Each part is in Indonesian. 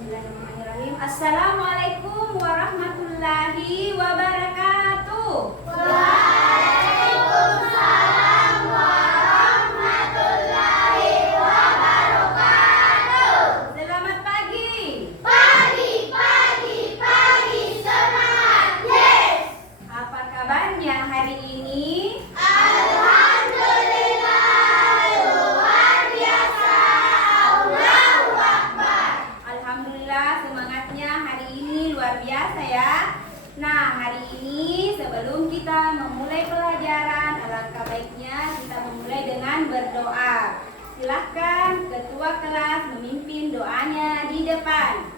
Bismillahirrahmanirrahim. Assalamualaikum warahmatullahi wabarakatuh. Waalaikumsalam warahmatullahi wabarakatuh. Selamat pagi. Pagi, semangat, yes. Apa kabarnya hari ini? Alhamdulillah, luar biasa. Allahu Akbar. Alhamdulillah semangatnya hari ini luar biasa ya. Nah, hari ini sebelum kita memulai pelajaran, alangkah baiknya kita memulai dengan berdoa. Silahkan ketua kelas memimpin doanya di depan.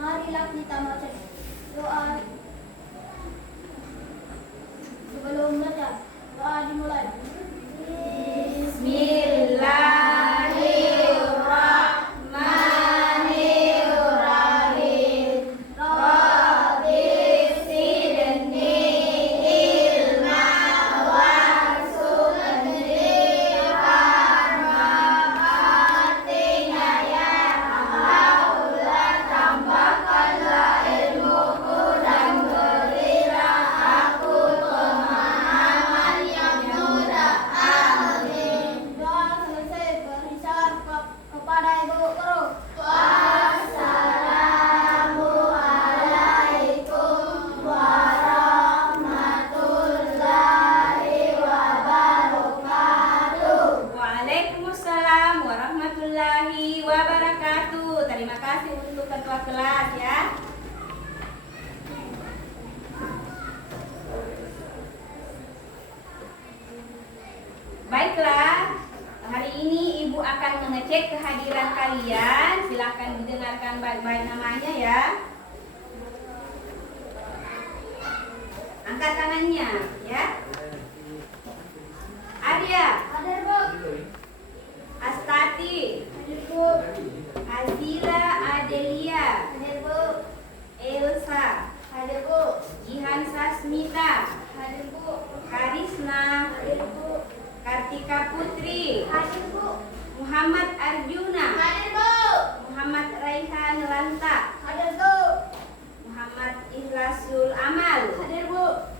Marilah kita baca doa. Sebelum baca doa dimulai. Bismillahirrahmanirrahim. Rabbi zidni ilma warzuqni fahma. Artinya ya Allah, tambahkanlah ilmuku dan berilah aku pemahaman yang mudah. Amin. Doa selesai, periksa kepada Ibu Guru. Wassalamualaikum warahmatullahi wabarakatuh. Waalaikumsalam warahmatullahi wabarakatuh. Terima kasih untuk ketua kelas ya. Baiklah, hari ini Ibu akan mengecek kehadiran kalian. Silahkan didengarkan baik-baik namanya ya. Angkat tangannya ya. Arya, Hadir, Bu. Astati, Hadir, Bu. Azila Adelia, Hadir, Bu. Elsa, Hadir, Bu. Jihan Sasmita, Hadir, Bu. Karisna, Hadir, Bu. Kartika Putri, Hadir, Bu. Muhammad Arjuna, Hadir, Bu. Muhammad Raihan Lanta, Hadir, Bu. Muhammad Ikhlasul Amal, Hadir, Bu.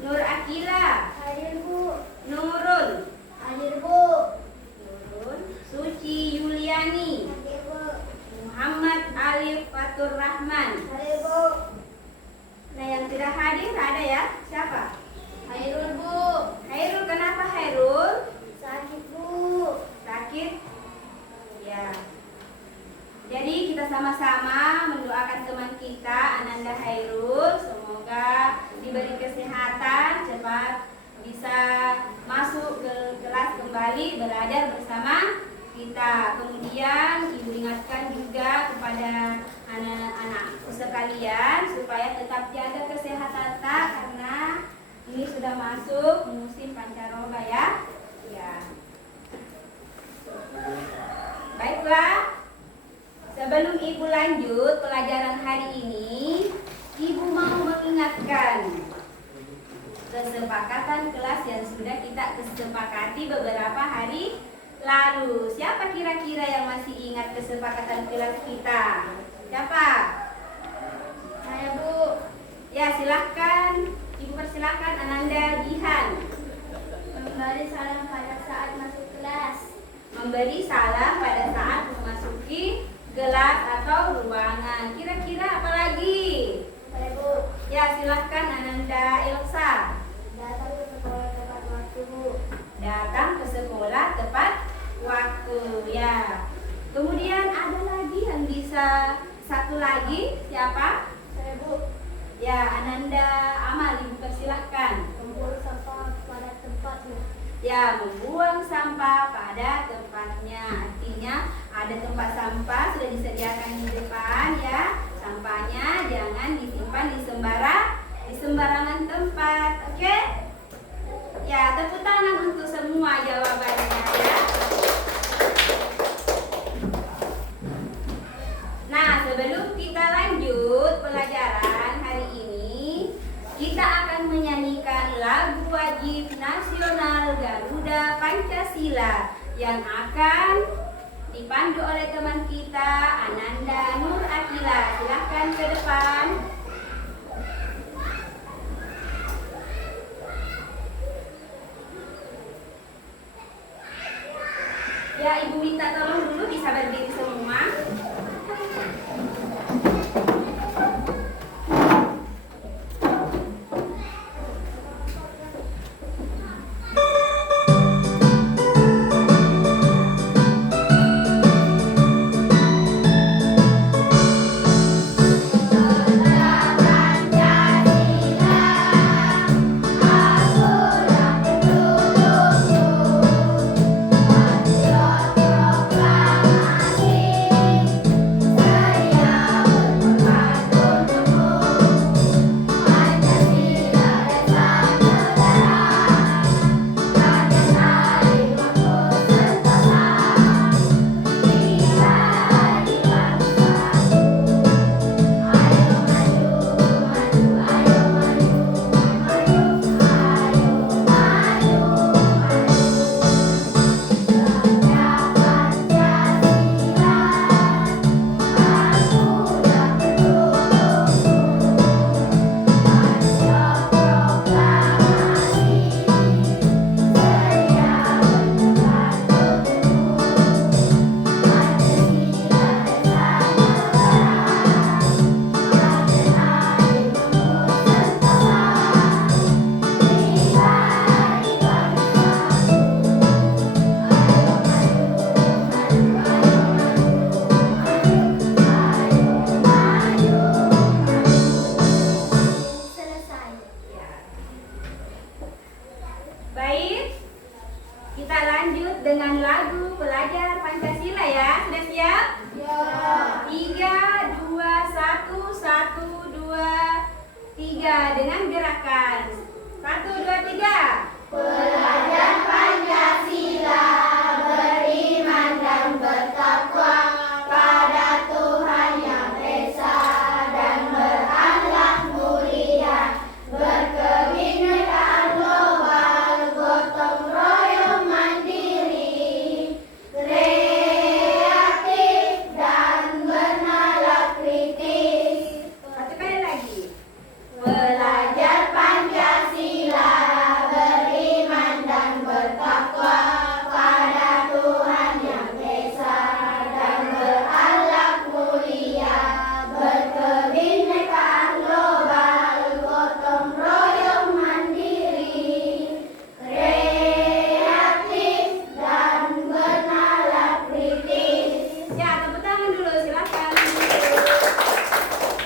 Nur Akila, Hadir, Bu. Nurul, Hadir, Bu. Suci Yuliani, Hadir, Bu. Muhammad Alif Fatur Rahman. Hadir, Bu. Nah, yang tidak hadir ada ya? Siapa? Hadirul, Bu. Hairul. Kenapa Hairul? Sakit, Bu. Sakit? Ya. Jadi kita sama-sama mendoakan teman kita Ananda Hairul, semoga diberi kesehatan, cepat bisa masuk ke kelas kembali belajar bersama kita. Kemudian Ibu ingatkan juga kepada anak-anak sekalian supaya tetap jaga kesehatan karena ini sudah masuk musim pancaroba ya. Ya. Baiklah. Sebelum Ibu lanjut pelajaran hari ini, Ibu mau mengingatkan kesepakatan kelas yang sudah kita kesepakati beberapa hari lalu. Siapa kira-kira yang masih ingat kesepakatan kelas kita? Siapa? Saya, Bu. Ya, silahkan. Ibu persilahkan Ananda Jihan. Memberi salam pada saat masuk kelas. Memberi salam pada saat memasuki kelas atau ruangan. Kira-kira apa lagi? Saya, Bu. Ya, silahkan Ananda Elsa. Datang ke sekolah tepat waktu, Bu. Datang ke sekolah tepat waktu ya. Kemudian ada lagi yang bisa satu lagi, siapa? Saya, Bu. Ya, Ananda Amal, Ibu persilahkan. Membuang sampah pada tempatnya. Ya, membuang sampah pada tempatnya. Artinya ada tempat sampah sudah disediakan di depan ya. Sampahnya jangan disimpan di sembarangan tempat. Oke? Ya, tepuk tangan untuk semua jawabannya ya. Nah, sebelum kita lanjut pelajaran hari ini, kita akan menyanyikan lagu wajib nasional Garuda Pancasila yang akan dipandu oleh teman kita Ananda Nur Akila. Silahkan ke depan. Ya, Ibu minta tolong dulu bisa berdiri semua. Baik, kita lanjut dengan lagu Pelajar Pancasila ya. Sudah siap? Ya. 3, 2, 1, 1, 2, 3 dengan gerakan 1, 2, 3. Pelajar Pancasila beriman dan bertakwa pada Tuhan Yang Esa dan berakhlak mulia, berkebinekaan global, gotong royong mandiri, kreatif dan bernalar kritis. Satu kali lagi. Pelajar Pancasila beriman dan bertakwa pada Tuhan Yang Esa dan berakhlak mulia, berkebinekaan global, gotong royong mandiri, kreatif dan bernalar kritis. Ya, tepuk tangan dulu, silakan.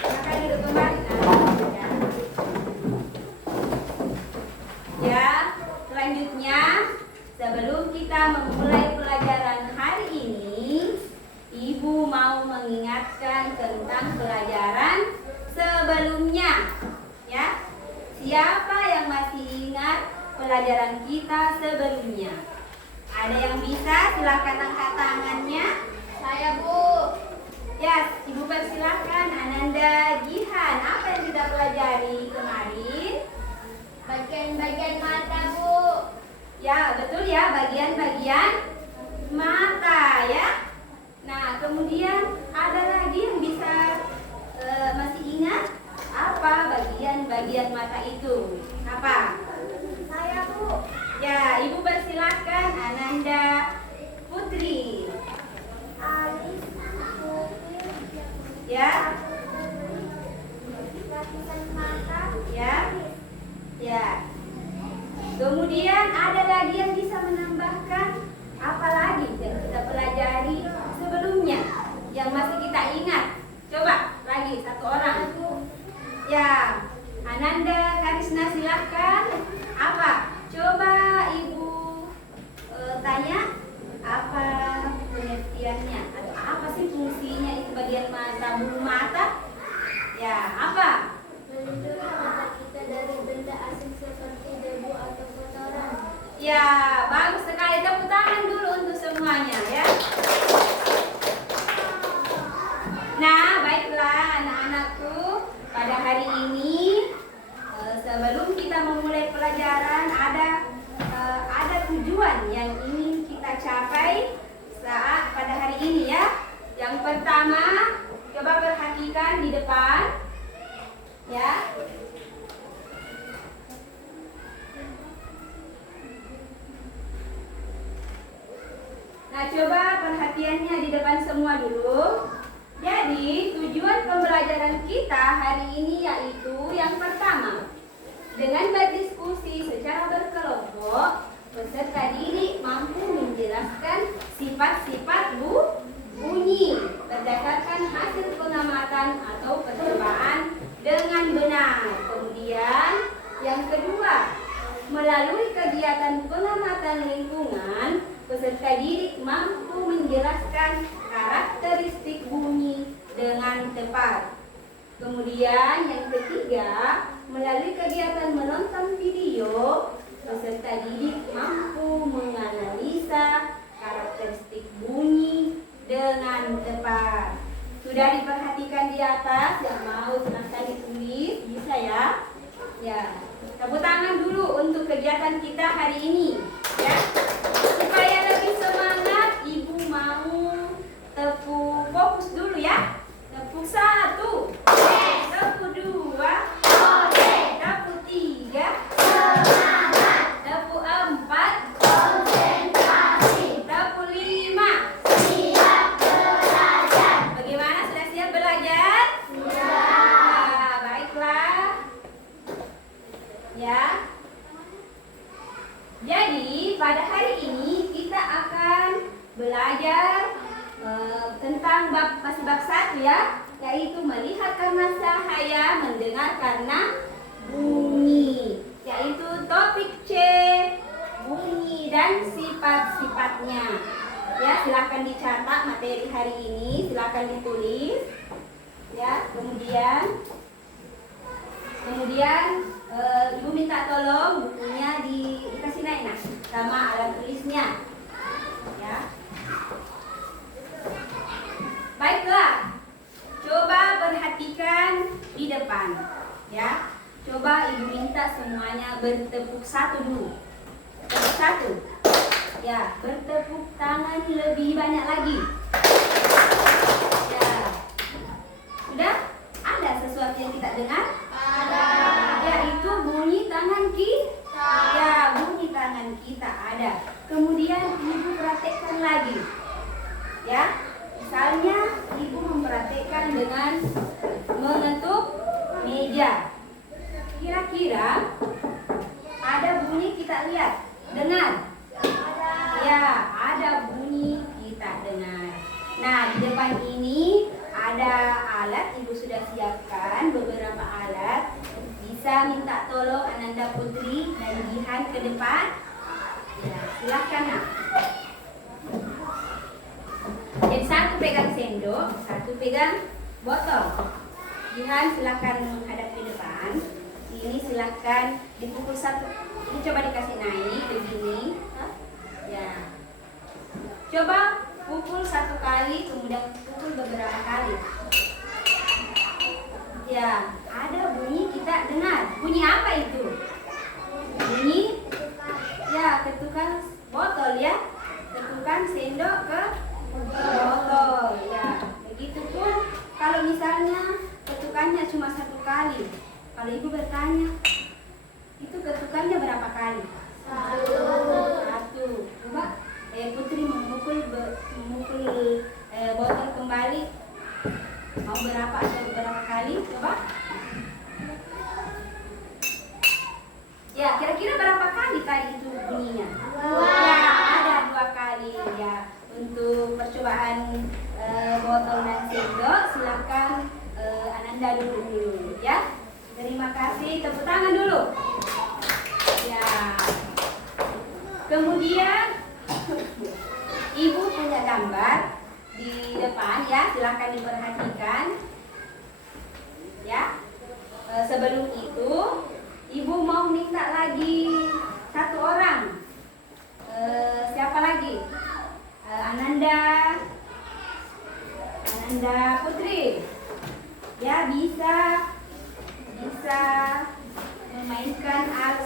Silakan duduk kembali. Ya, selanjutnya sebelum kita memulai pelajaran hari ini, Ibu mau mengingatkan tentang pelajaran sebelumnya. Ya, siapa yang masih ingat pelajaran kita sebelumnya? Ada yang bisa? Silakan angkat tangannya. Saya, Bu. Ya, Ibu persilakan. Ananda Jihan, apa yang kita pelajari kemarin? Bagian-bagian mata, Bu. Ya, betul ya, bagian-bagian mata ya. Nah, kemudian ada lagi yang bisa masih ingat apa bagian-bagian mata itu? Apa? Saya, Bu. Ya, Ibu persilakan Ananda Putri. Alis, pupil, Ya, lapisan mata, ya, ya. Kemudian ada lagi yang bisa menambahkan apa lagi yang kita pelajari sebelumnya yang masih kita ingat? Coba lagi satu orang. Ya, Ananda Karisna silakan. Apa? Coba Ibu tanya apa pengertiannya atau apa sih fungsinya itu bagian mata, bulu mata? Ya, apa? melindungi mata kita dari benda asing seperti debu atau kotoran. Ya, bagus sekali. Tepuk tangan dulu untuk semuanya ya. Nah, baiklah anak-anakku, pada hari ini sebelum kita memulai pelajaran ada tujuan yang ingin kita capai saat pada hari ini ya. Yang pertama, coba perhatikan di depan ya. Nah, coba perhatiannya di depan semua dulu. Jadi, tujuan pembelajaran kita hari ini yaitu yang pertama, dengan berdiskusi secara berkelompok, peserta didik mampu menjelaskan sifat-sifat bunyi berdasarkan hasil pengamatan atau percobaan dengan benar. Kemudian, yang kedua, melalui kegiatan pengamatan lingkungan, peserta didik mampu menjelaskan karakteristik bunyi dengan tepat. Kemudian yang ketiga, melalui kegiatan menonton video, peserta didik mampu menganalisa karakteristik bunyi dengan tepat. Sudah diperhatikan di atas, yang mau silahkan ditulis, bisa ya? Ya, tepuk tangan dulu untuk kegiatan kita hari ini, ya. Supaya lebih semangat, Ibu mau tepuk fokus dulu ya. Tepuk 1, tepuk 2, tepuk 3, semangat. Tepuk 4, konsentrasi. Tepuk 5, siap belajar. Bagaimana, sudah siap belajar? Sudah. Baiklah. Ya. Jadi pada hari ini kita akan belajar tentang masih bab 1 ya, yaitu melihat karena cahaya, mendengar karena bunyi, yaitu topik C, bunyi dan sifat-sifatnya. Ya, silakan dicatat materi hari ini, silakan ditulis. Ya, kemudian Ibu minta tolong bukunya dikasih naik nah, sama alat tulisnya. Ya. Baiklah. Coba perhatikan di depan. Ya. Coba Ibu minta semuanya bertepuk 1 dulu. Tepuk 1. Ya, bertepuk tangan lebih banyak lagi. Ya. Sudah? Ada sesuatu yang kita dengar? Yaitu bunyi tangan kita. Ya, bunyi tangan kita ada. Kemudian Ibu praktekkan lagi. Ya, misalnya Ibu memperhatikan dengan mengetuk meja. Kira-kira ada bunyi kita lihat, dengar. Ya, ada bunyi kita dengar. Nah, di depan ini ada alat, Ibu sudah siapkan beberapa alat. Bisa minta tolong Ananda Putri dan Jihan ke depan. Ya, silakan nak. Jadi satu pegang sendok, satu pegang botol. Jihan silakan menghadap ke depan. Ini silakan dipukul 1. Ini coba dikasih naik begini. Ya. Coba pukul 1 kali, kemudian pukul beberapa kali. Ya, ada bunyi kita dengar. Bunyi apa itu? Bunyi, ya, ketukan botol ya. Ketukan sendok ke botol. Ya, begitupun kalau misalnya ketukannya cuma 1 kali. Kalau Ibu bertanya, itu ketukannya berapa kali? 1. Coba Putri memukul botol kembali. Mau berapa atau berapa kali? Coba. Ya, kira-kira berapa kali tadi itu bunyinya? 2. Ya, ada 2 kali ya. Untuk percobaan botol dan sendok, silakan Ananda dulu ya. Terima kasih, tepuk tangan dulu. Ya. Kemudian Ibu punya gambar di depan ya, silakan diperhatikan. Ya. Sebelum itu, Ibu mau minta lagi 1 orang. Siapa lagi? Ananda Putri. Ya, bisa memainkan alat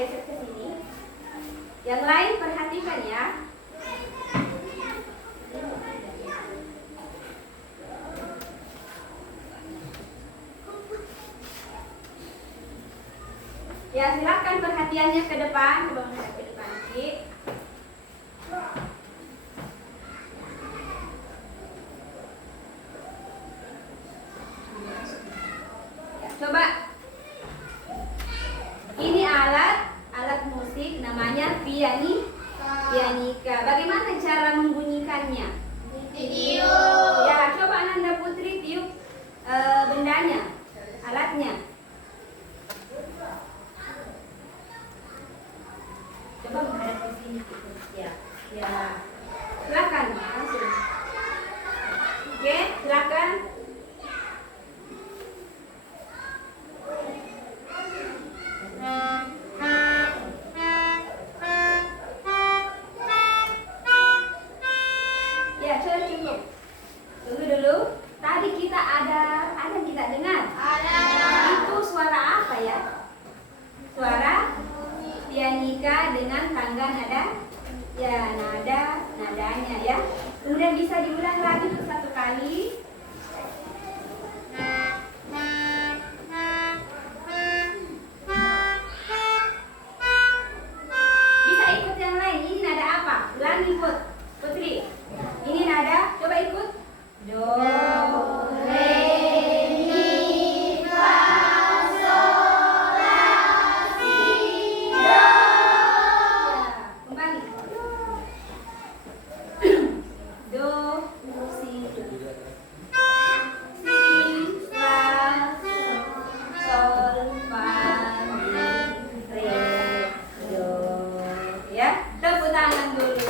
geser ke sini. Yang lain perhatikan ya. Ya, silakan perhatiannya ke depan, coba menghadap ke depan sedikit. Ya, coba. Ini alat musik namanya pianika. Bagaimana cara membunyikannya? Tiup. Ya, coba Ananda Putri tiup bendanya, alatnya. Coba menghadap ke sini. Ya, ya. Silakan langsung. Oke, silakan. Ya, sudah cukup. Tunggu dulu. Tadi kita ada yang kita dengar. Ada. Itu suara apa ya? Suara pianika dengan tangga nada. Ya, nadanya ya. Kemudian bisa diulang lagi untuk satu kali. Bisa ikut yang lain. Ini nada apa? Ulangi Putri. Ini nada, coba ikut. Do, re, mi, fa, sol, la, si, do. Ya, kembali. Do, si, la, sol, fa, mi, re, do. Ya, tepuk tangan dulu.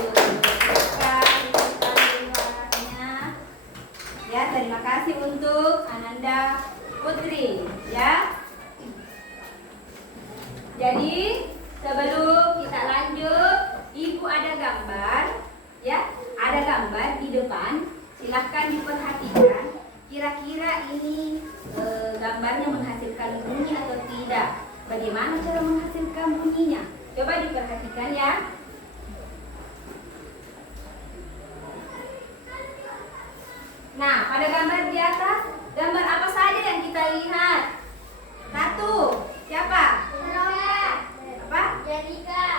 Ya, terima kasih untuk Ananda Putri ya. Jadi sebelum kita lanjut, Ibu ada gambar ya, ada gambar di depan. Silahkan diperhatikan. Kira-kira ini gambarnya menghasilkan bunyi atau tidak? Bagaimana cara menghasilkan bunyinya? Coba diperhatikan ya. Nah, pada gambar di atas, gambar apa saja yang kita lihat? Satu, siapa? Apa?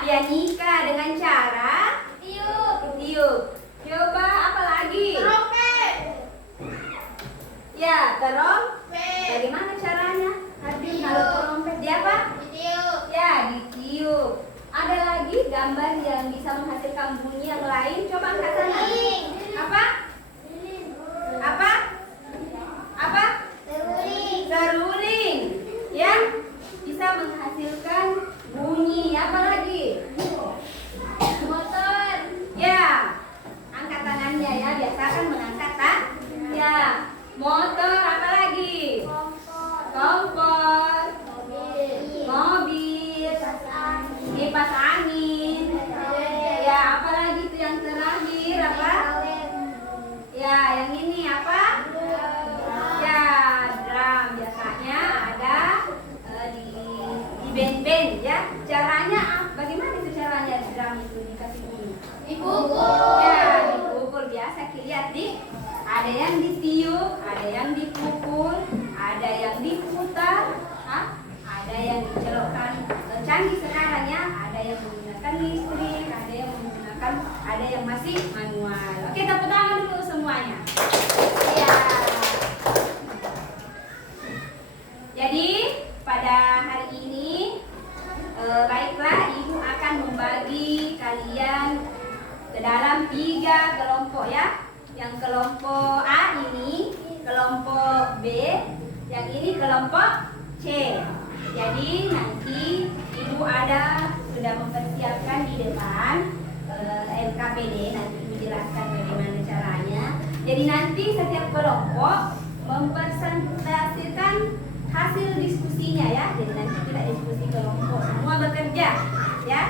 Pianika dengan cara tiup. Coba apa lagi? Ya, terompet. Bagaimana caranya? Hadir kalau terompet di apa? Ya, ditiup. Ada lagi gambar yang bisa menghasilkan bunyi yang lain? Coba angkat sana. Apa? Seruling. Ya, bisa menghasilkan bunyi. Apa lagi? Motor. Ya, angkat tangannya ya. Biasa kan mengangkat tak? Ya, motor. Apa lagi? Kompor. Mobil. Kipas angin. Ya, apa lagi tuh yang terakhir? Apa? Ya, yang ini apa? Ya, drum. Biasanya ada di band-band ya. Caranya bagaimana itu caranya drum itu dikasih bunyi? Dipukul. Ya, dipukul. Biasa lihat ada yang ditiup, ada yang dipukul, ada yang diputar, ada yang dicelupkan. Canggih sekarang ya, ada yang menggunakan listrik, ada yang masih manual. Oke, tepuk tangan dulu semuanya. Ya. Jadi pada hari ini baiklah, Ibu akan membagi kalian ke dalam 3 kelompok ya. Yang kelompok A ini, kelompok B, yang ini kelompok C. Jadi nanti Ibu sudah mempersiapkan di depan LKPD, nanti Ibu jelaskan bagaimana caranya. Jadi nanti setiap kelompok mempresentasikan hasil diskusinya ya. Jadi nanti kita diskusi kelompok semua bekerja ya.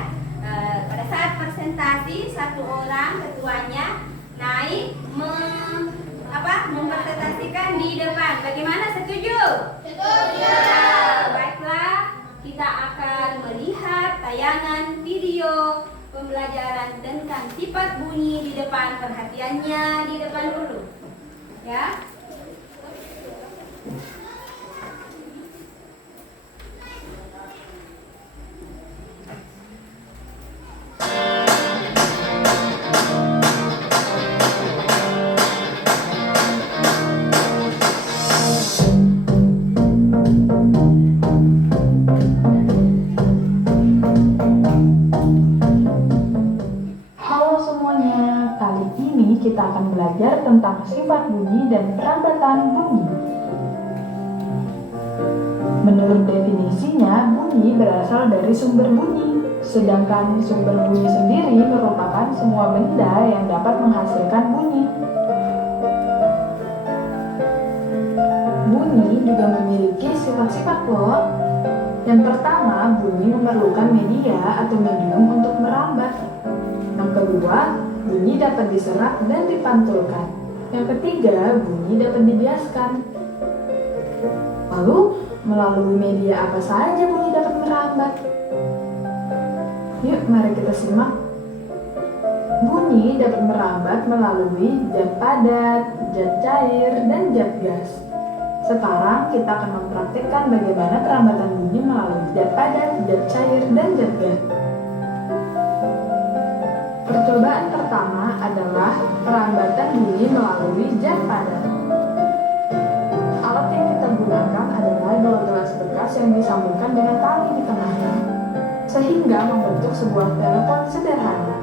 Pada saat presentasi, satu orang ketuanya naik mempresentasikan di depan. Bagaimana, setuju? Setuju. Ya, baiklah, kita akan melihat tayangan pelajaran tentang sifat bunyi di depan. Perhatiannya di depan dulu. Ya. Halo semuanya, kali ini kita akan belajar tentang sifat bunyi dan perabatan bunyi. Menurut definisinya, bunyi berasal dari sumber bunyi, sedangkan sumber bunyi sendiri merupakan semua benda yang dapat menghasilkan bunyi. Bunyi juga memiliki sifat-sifat loh. Yang pertama, bunyi memerlukan media atau medium untuk merambat. Yang kedua, bunyi dapat diserap dan dipantulkan. Yang ketiga, bunyi dapat dibiaskan. Lalu, melalui media apa saja bunyi dapat merambat? Yuk, mari kita simak. Bunyi dapat merambat melalui zat padat, zat cair, dan zat gas. Sekarang kita akan mempraktikkan bagaimana perambatan bunyi melalui zat padat, zat cair, dan zat gas. Percobaan pertama adalah perambatan bunyi melalui zat padat. Alat yang kita gunakan adalah dua gelas bekas yang disambungkan dengan tali di tengahnya, sehingga membentuk sebuah telepon sederhana.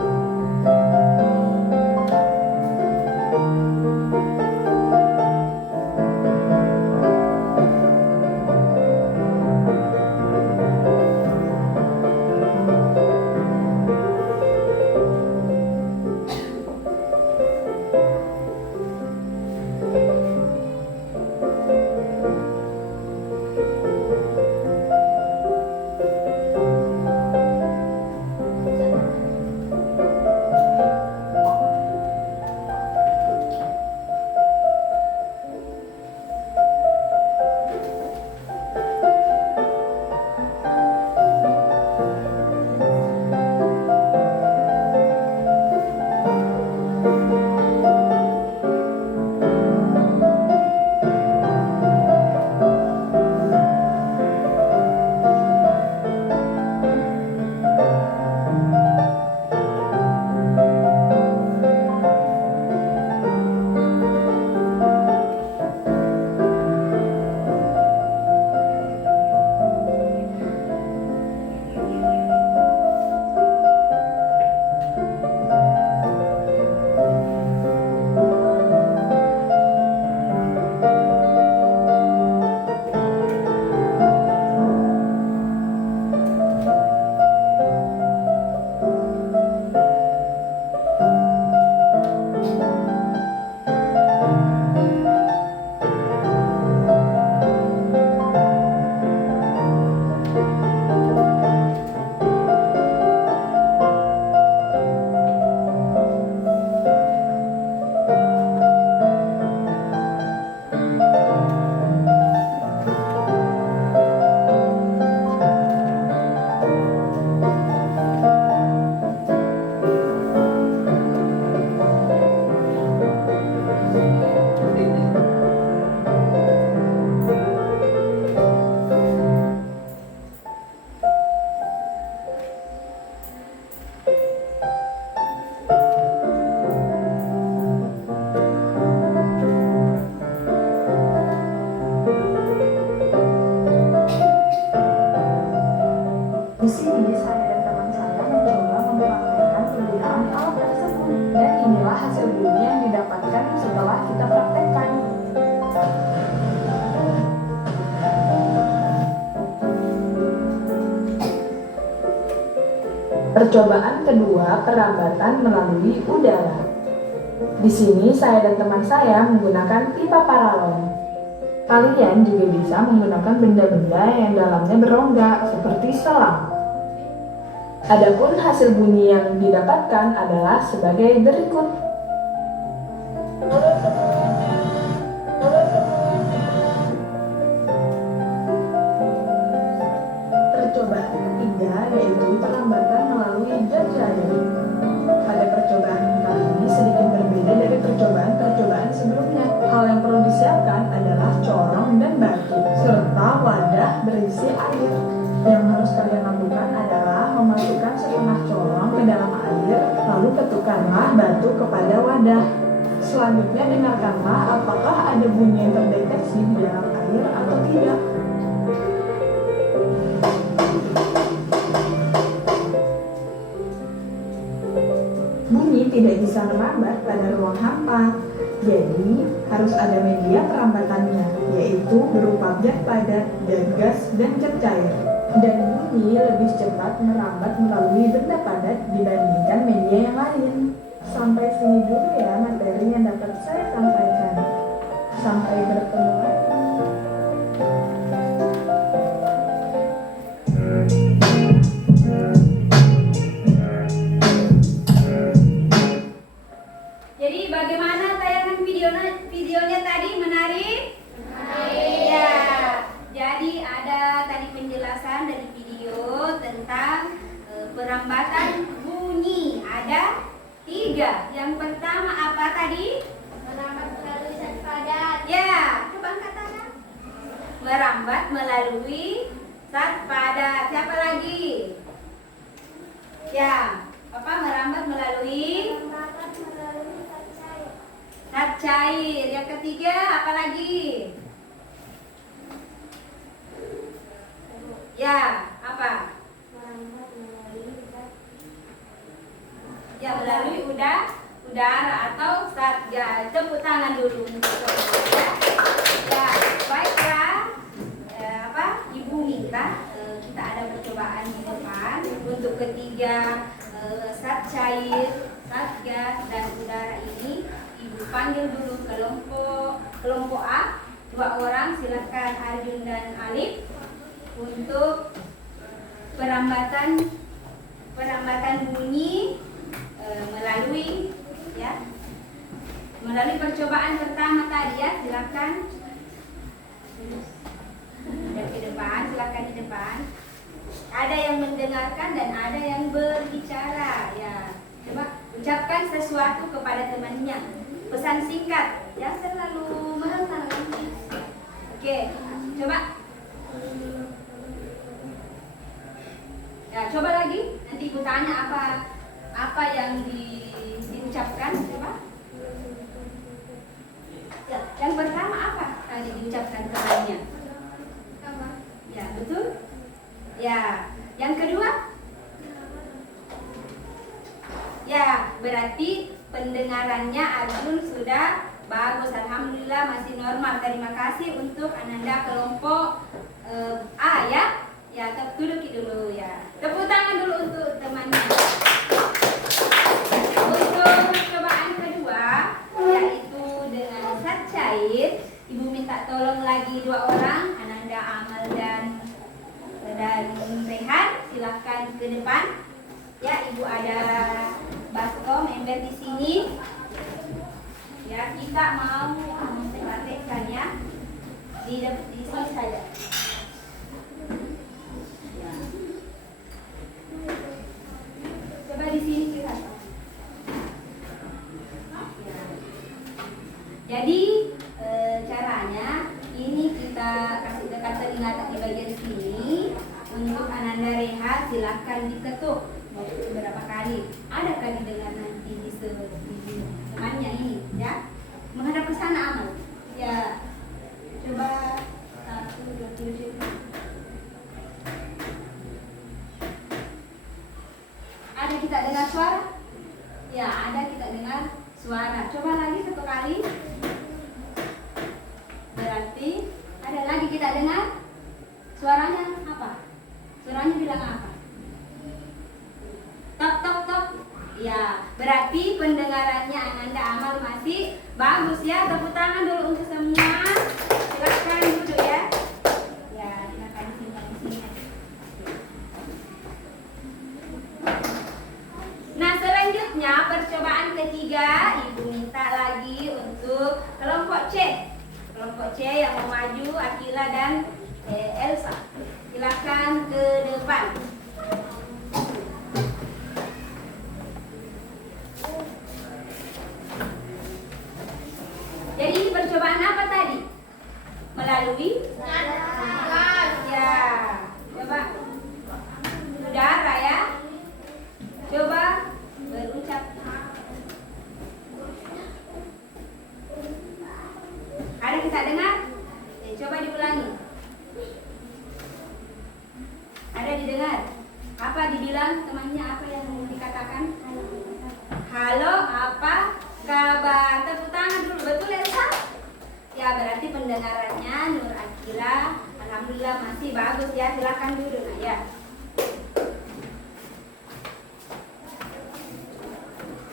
Di sini saya dan teman saya mencoba mempraktekkan penggunaan alat tersebut, dan inilah hasil bunyi yang didapatkan setelah kita praktekkan. Percobaan kedua, perambatan melalui udara. Di sini saya dan teman saya menggunakan pipa paralon. Kalian juga bisa menggunakan benda-benda yang dalamnya berongga seperti selang. Adapun hasil bunyi yang didapatkan adalah sebagai berikut. Percobaan ketiga yaitu perambatan melalui zat cair. berisi air. Yang harus kalian lakukan adalah memasukkan setengah corong ke dalam air, lalu ketukkanlah batu kepada wadah. Selanjutnya dengarkanlah apakah ada bunyi yang terdeteksi di dalam air atau tidak. Bunyi tidak bisa merambat pada ruang hampa, jadi harus ada media perambatannya, yaitu berupa zat padat dan gas dan zat cair. Dan bunyi lebih cepat merambat melalui benda padat dibandingkan media yang lain. Sampai sini dulu ya materi yang dapat saya sampaikan. Sampai bertemu lagi. Jadi bagaimana tayangan videonya tadi? Menarik? Menarik. Ya. Jadi ada tadi penjelasan dari video tentang perambatan bunyi. Ada 3. Yang pertama apa tadi? Merambat melalui zat padat. Ya, coba angkat tangan. Merambat melalui zat padat. Siapa lagi? Ya, apa merambat melalui Merambat melalui zat cair. zat cair. Yang ketiga apa lagi? Ya, apa? Merambat melalui zat Ya, melalui udara atau zat gas. Tepuk tangan dulu untuk semuanya. Ya, baiklah. Ibu minta kita ada percobaan di depan untuk ketiga zat cair, zat gas dan udara ini. Ibu panggil dulu kelompok A, 2 orang, silakan Arjun dan Alif untuk perambatan bunyi melalui percobaan pertama tadi ya. Silakan di depan. Ada yang mendengarkan dan ada yang berbicara ya. Coba ucapkan sesuatu kepada temannya. Pesan singkat, ya selalu merentang. Oke, coba. Ya, coba lagi. Nanti ibu tanya apa yang diucapkan. Coba. Ya, yang pertama apa tadi diucapkan temannya? Ya, betul. Ya, yang kedua? Ya, berarti pendengarannya Arjun sudah bagus. Alhamdulillah masih normal. Terima kasih untuk Ananda kelompok A ya. Ya, duduk dulu ya. Tepuk tangan dulu untuk temannya. Untuk percobaan kedua, yaitu dengan zat cair, ibu minta tolong lagi 2 orang, Ananda, Amal dan Rehan. Silahkan ke depan. Ya, ibu ada baskom ember di sini. Ya, kita mau mempraktekkan ya di sini saja. Ya. Coba di sini kita. Ya. Jadi caranya ini kita kasih dekat telinga di bagian sini. Untuk Ananda Rehat silahkan diketuk beberapa kali. Adakah didengar nanti di temannya ini ya? Menghadap ke sana Amal. Ya. Coba 1, 2, 3. Ada kita dengar suara? Ya, ada kita dengar suara. Coba lagi 1 kali. Berarti ada lagi kita dengar suaranya apa? Suaranya bilang apa? Tok tok tok. Ya, berarti pendengarannya Ananda Amal masih bagus ya. Tepuk tangan dulu untuk semua. Silakan duduk ya. Ya, silakan simpan di sini. Nah, selanjutnya percobaan ketiga, ibu minta lagi untuk kelompok C. Kelompok C yang mau maju, Akila dan Elsa. Silakan ke depan. Jadi percobaan apa tadi? dengar. Apa dibilang temannya, apa yang dikatakan? Halo, apa kabar? Tepuk tangan dulu, betul ya Elsa? Ya, berarti pendengarannya Nur Akila alhamdulillah masih bagus ya. Silakan duduk nak ya.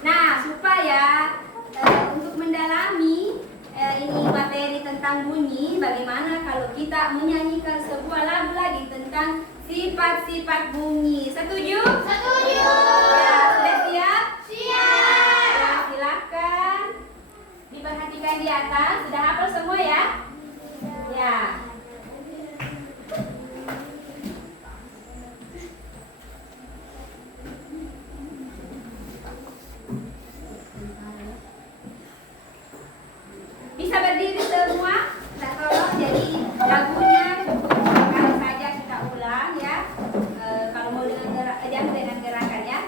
Nah, supaya untuk mendalami ini materi tentang bunyi, bagaimana kalau kita menyanyikan sebuah lagu lagi tentang sifat-sifat bunyi. Setuju? Setuju. Ya, sudah siap? Siap. Ya, silakan. Diperhatikan di atas, sudah hafal semua ya? Ya. Bisa berdiri semua? Kita tolong, jadi lagunya sekali saja kita ulang ya. Kalau mau dengan gerakan ya.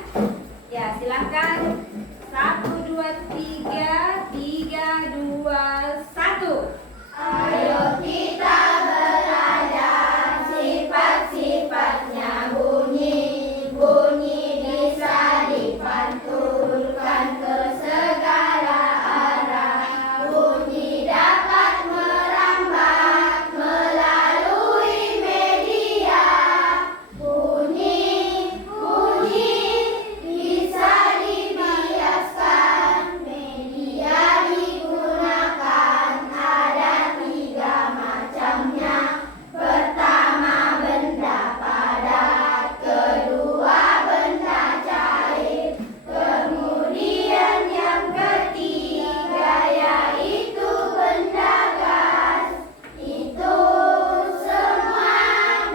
Ya, silakan. 1, 2, 3, 3, 2, 1. Ayo kita belajar sifat-sifatnya bunyi. Bunyi bisa dipantulkan ke segala arah. Bunyi dapat merambat melalui media. Bunyi bisa dibiaskan. Media digunakan ada 3 macamnya. Pertama benda padat, kedua benda cair, kemudian yang ketiga yaitu benda gas. Itu semua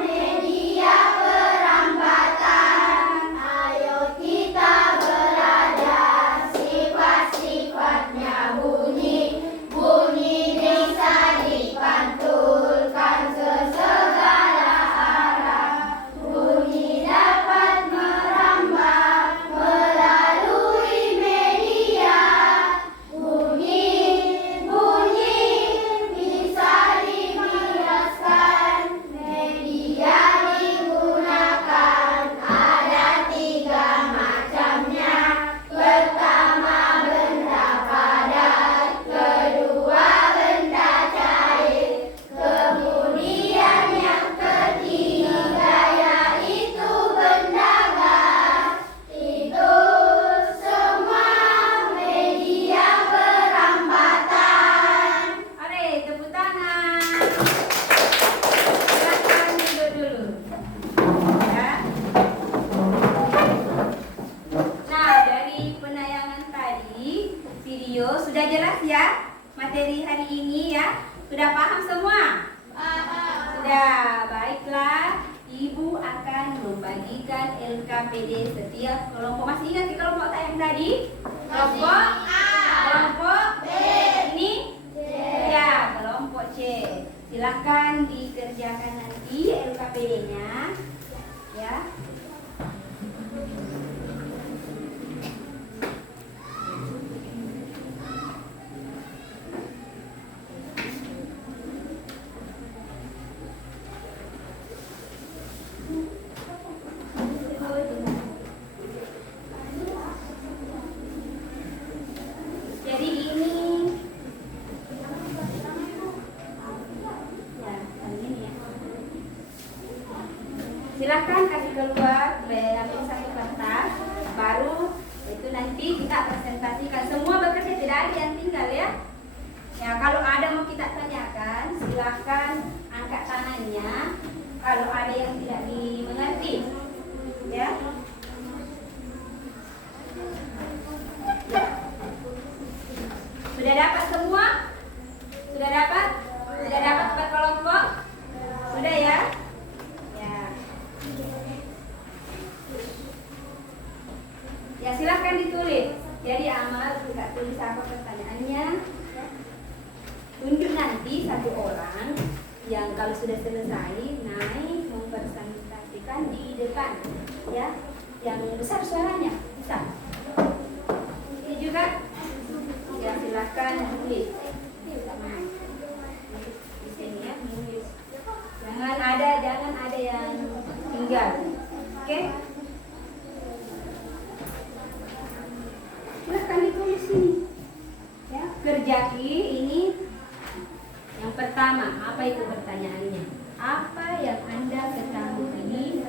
media perambatan. Ayo kita belajar sifat-sifatnya bunyi. Bunyi bisa dipantulkan ke segala arah. Bunyi dapat merambat melalui media. Bunyi bisa dibiaskan. Media digunakan ada 3 macamnya. Pertama benda padat, kedua benda cair, kemudian yang ketiga yaitu benda gas. Itu semua media perambatan. Oke, tepuk tangan. Silakan duduk dulu. Ya. Nah, dari penayangan tadi video sudah jelas ya materi hari ini ya. Sudah paham semua? Sudah, baiklah. Ibu akan membagikan LKPD setiap kelompok. Masih ingat di kelompok yang tadi? Kelompok A. Kelompok B. Ini? Ya, kelompok C. Silakan dikerjakan nanti LKPD-nya. Ya. Jadi ini ya, ini ya. Silakan kasih keluar, ambil satu kertas, baru itu nanti kita presentasikan. Semua bekerja, tidak ada yang tinggal ya. Ya, kalau ada mau kita tanyakan, silakan angkat tangannya. Kalau ada yang tidak dimengerti, ya. Sudah dapat semua? Sudah dapat? Sudah dapat per kelompok? Sudah ya? Ya. Ya, silakan ditulis. Jadi Amal juga tulis apa pertanyaannya. Tunjuk nanti satu orang yang kalau sudah selesai naik mempresentasikan di depan, ya, yang besar suaranya bisa. Ini juga, ya silakan tulis. Di sini ya, tulis. Jangan ada yang tinggal. Oke? Silahkan ditulis ini. Ya, kerjaki ini yang pertama. Apa itu pertanyaannya? Apa yang Anda ketahui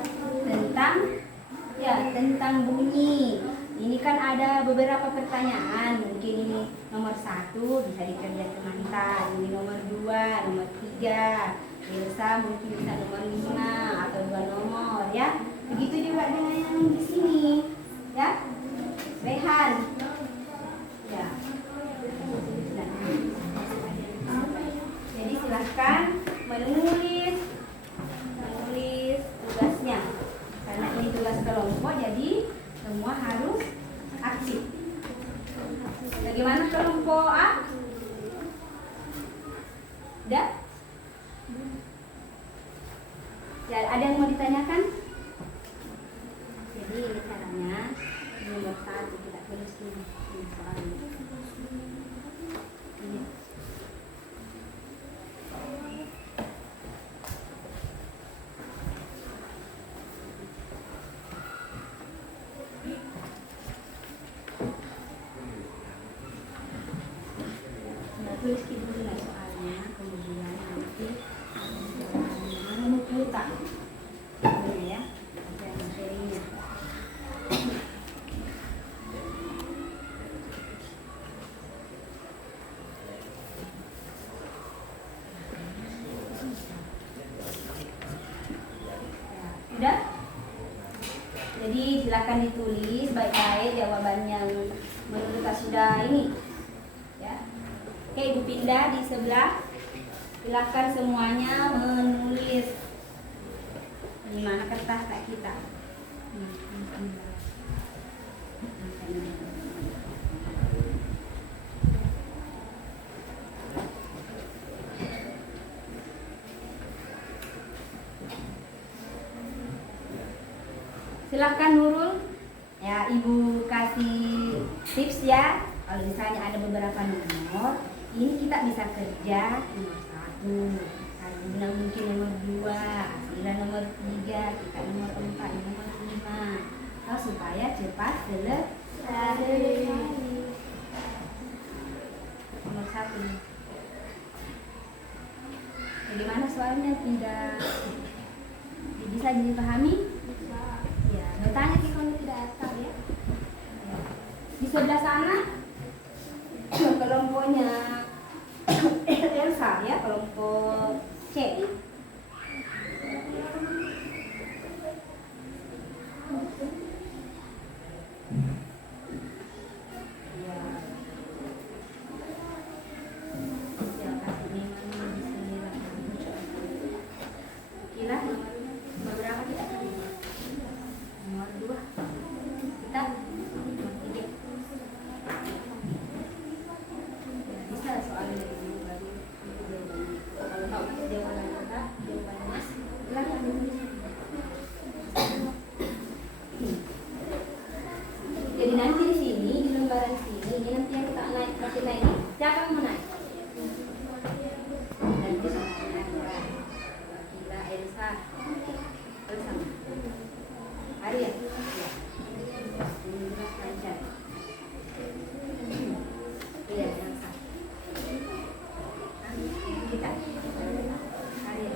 tentang bunyi? Ini kan ada beberapa pertanyaan. Mungkin ini nomor 1 bisa dikerjakan mantan. Ini nomor 2, nomor 3. Elsa mungkin bisa nomor 5 atau 2 nomor ya. Begitu juga dengan yang di sini. Ya. Rehan. Ya. Jadi silahkan menulis tugasnya. Karena ini tugas kelompok, jadi semua harus aktif. Bagaimana kelompok A? Udah? Ya, ada yang mau ditanyakan? Jadi ini caranya. Nomor 1 kita tulis dulu. Ini soalnya. Ini. Tulis dulu lah soalnya, kemudian nanti mengumpulkan ini ya, ada materinya. Udah? Jadi silakan ditulis baik-baik jawaban yang menurut kita sudah ini. Ya. Oke, Ibu pindah di sebelah. Silakan semuanya menulis. Di mana kertas tak kita? Silakan Nurul. Ya, Ibu kasih tips ya. Kalau misalnya ada beberapa nomor, ini kita bisa kerja nomor 1, Aruna mungkin nomor 2, Asila nomor 3, kita nomor 4, nomor 5. Kalau supaya cepat selesai. Nomor 1. Bagaimana soalnya tidak bisa dipahami? Ya, bertanya sih kalau tidak tahu ya. Di sebelah sana kelompoknya Elsa ya, kelompok C. Kira nomor berapa kita? Nomor 2. Kita nomor 3. Bisa soalnya dari dulu baru kalau tahu jawaban kita, jawabannya silahkan ditulis. Jadi nanti di sini di lembaran sini ini nanti yang kita naik ini siapa yang mau naik? Nanti saya Kila Elsa bersama Arya. Ya. Ini juga lancar. Iya, Elsa. Kita Arya.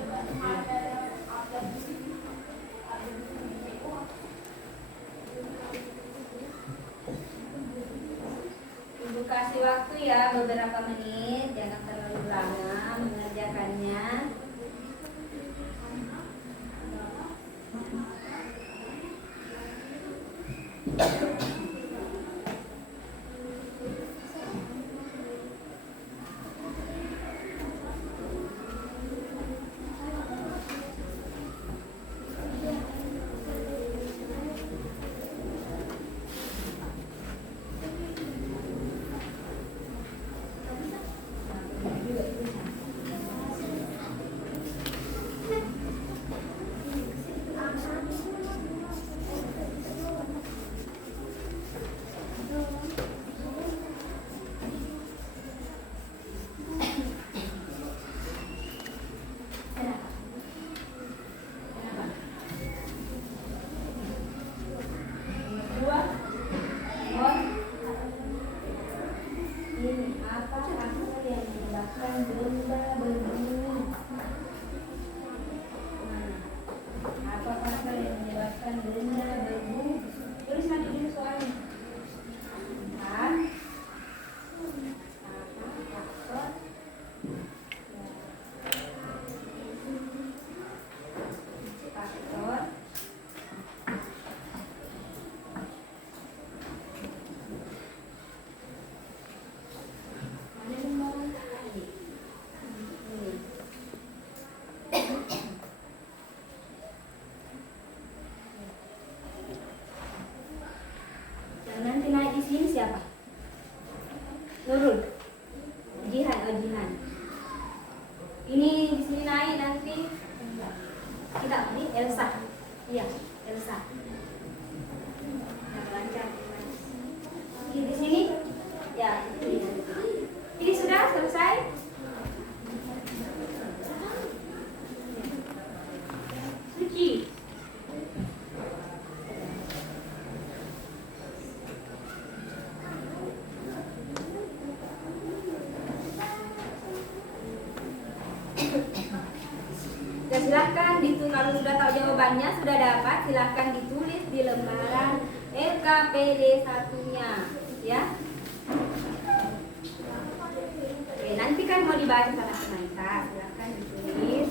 Ibu kasih waktu ya beberapa menit, jangan terlalu lama mengerjakannya. Elsa. Iya, Elsa. Nah, lancar. Di sini. Ya, ini sudah selesai. Suci. Dan silahkan kalau sudah tahu jawabannya, sudah dapat, silahkan ditulis di lembaran LKPD satunya, ya. Oke, nanti kan mau dibaca sama Naita, silahkan ditulis.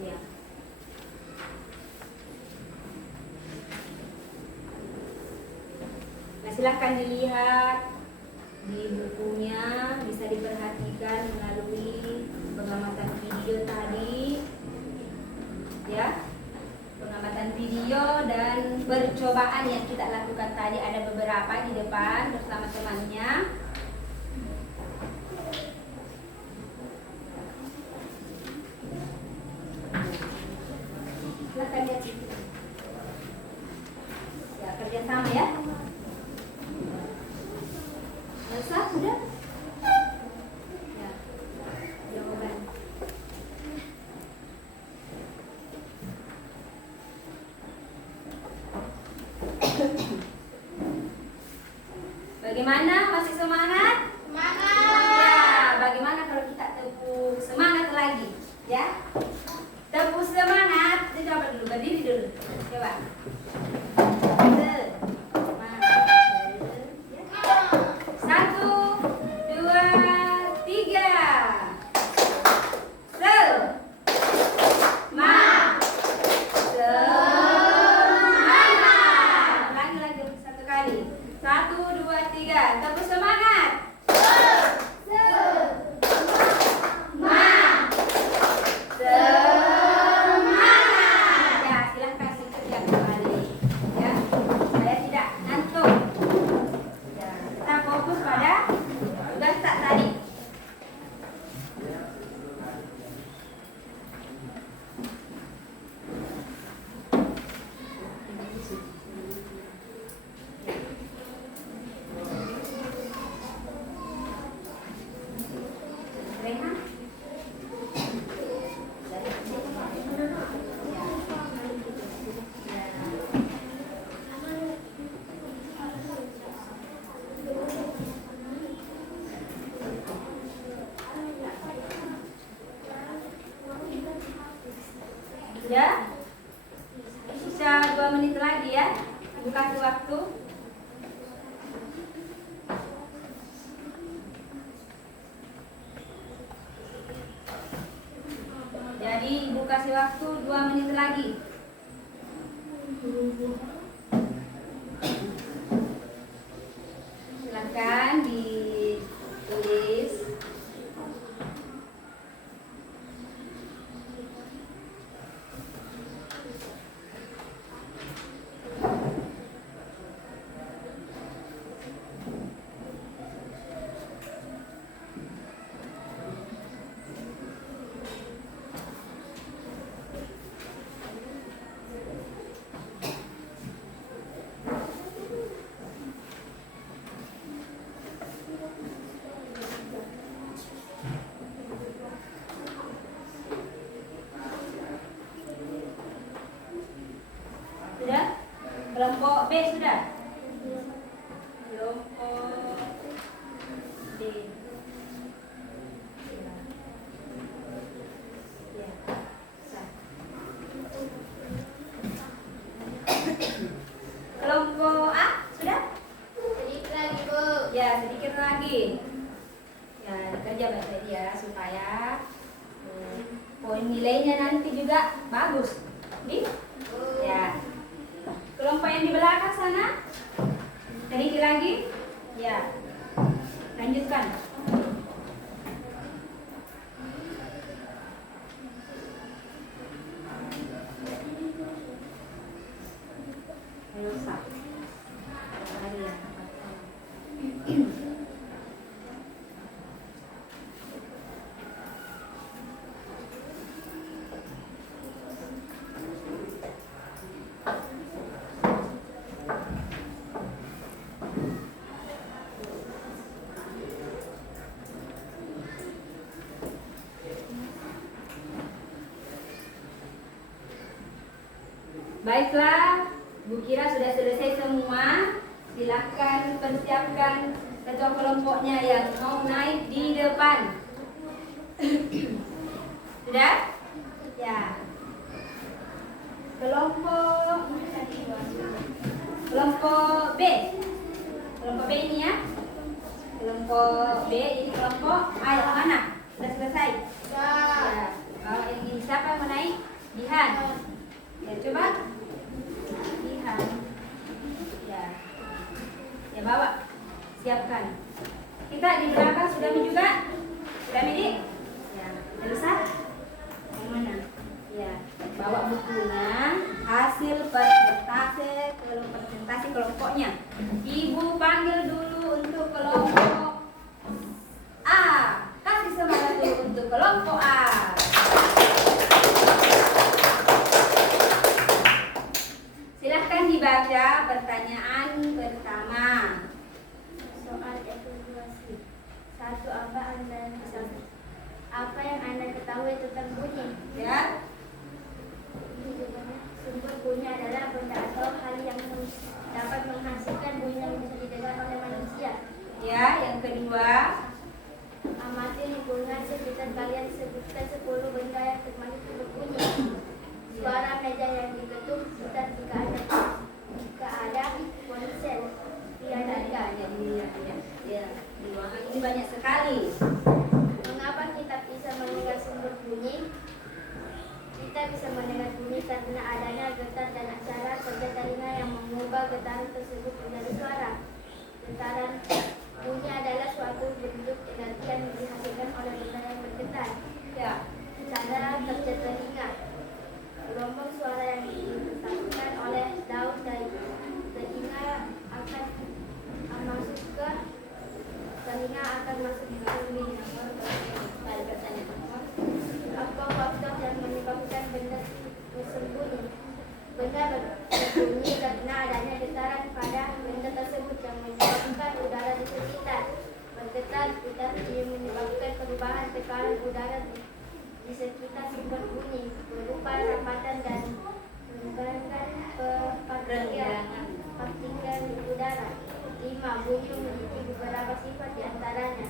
Ya. Nah, silahkan dilihat di bukunya, bisa diperhatikan melalui pengamatan video tadi, ya, pengamatan video dan percobaan yang kita lakukan tadi ada beberapa di depan bersama temannya. Silahkan lihat situ. Ya, kerjasama ya. Elsa sudah? Ya, jawaban. Bagaimana? Masih semangat? Semangat. Ya, bagaimana kalau kita tepuk semangat lagi? Ya, tepuk semangat. Coba dulu, berdiri dulu. Coba. Satu, dua, tiga. Semangat. Lagi satu kali. Satu, dua, tiga. Tepuk semangat. Semangat. Ya, silahkan kerja kembali. Ya, saya tidak ngantuk. Ya, kita fokus pada tugas tak tadi. Rehan? Sudah? Sisa 2 menit lagi ya. Ibu kasih waktu. Jadi ibu kasih waktu 2 menit lagi. Silakan ditulis. Sudah? Kelompok B sudah? Kelompok B. Ya. Kelompok A sudah? Sedikit lagi, Bu. Ya, sedikit lagi. Ya, kerja baik-baik ya supaya poin nilainya nanti juga bagus. Nih? Ya. Kelompok yang di belakang sana. Sedikit lagi. Ya. Lanjutkan. Elsa. Lagi ya. Baiklah, Bu Kira sudah selesai semua. Silakan persiapkan ketua kelompoknya yang mau naik di depan. Sudah? Ya. Kelompok B. Kelompok B ini ya. Kelompok B ini kelompok A yang mana? Sudah selesai? Ya. Kalau yang ini siapa yang mau naik? Dihan. Ya, coba. Dihan. Ya. Ya, bawa. Siapkan. Kita di belakang sudah juga. Sudah Midi? Ya. Elsa? Yang mana? Ya. Bawa bukunya. Hasil presentasi kelompoknya. Ibu panggil dulu untuk kelompok A. Kasih semangat dulu untuk kelompok A. Silahkan dibaca pertanyaan pertama. Soal evaluasi. 1. Apa yang Anda ketahui tentang bunyi? Ya. Sumber bunyi adalah benda atau hal yang dapat menghasilkan bunyi yang bisa didengar oleh manusia. Ya, yang kedua. Amati lingkungan sekitar kalian, sebutkan 10 benda yang termasuk berbunyi. Suara meja yang diketuk, sekitar jika ada ponsel. Tiada Ya, di ruangan ini banyak sekali. Mengapa kita bisa mendengar sumber bunyi? Kita bisa mendengar bunyi karena adanya getar dan acara kerja telinga yang mengubah getaran tersebut menjadi suara. Getaran bunyi adalah suatu bentuk energi yang dihasilkan oleh benda yang bergetar. Ya. Cara kerja telinga. Gelombang suara yang ditetapkan oleh daun dari telinga akan masuk ke kulit. Apa faktor yang menyebabkan benda bersembunyi? Benda berbunyi karena adanya getaran pada benda tersebut yang menyebabkan udara di sekitar bergetar. Getar ini menyebabkan perubahan tekanan udara di sekitar sumber bunyi berupa rapatan dan pengembangan partikel udara. 5. Bunyi memiliki beberapa sifat diantaranya.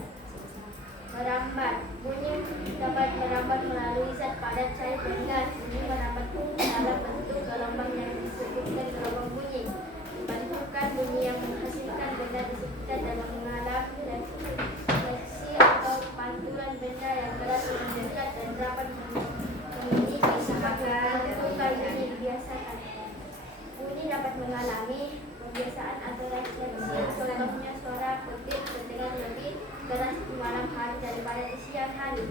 Merambat. Bunyi dapat merambat melalui zat padat cair dan gas. Bunyi merambat dalam bentuk gelombang yang disebutkan gelombang bunyi. Membentukkan bunyi yang menghasilkan benda di sekitar dalam mengalami refleksi atau pantulan benda yang keras mendekat dan dapat memiliki sifat menentukan bunyi dibiasakan. Bunyi dapat mengalami pembiasaan atau refleksi. Contohnya suara petir terdengar lebih keras di malam hari daripada di siang hari.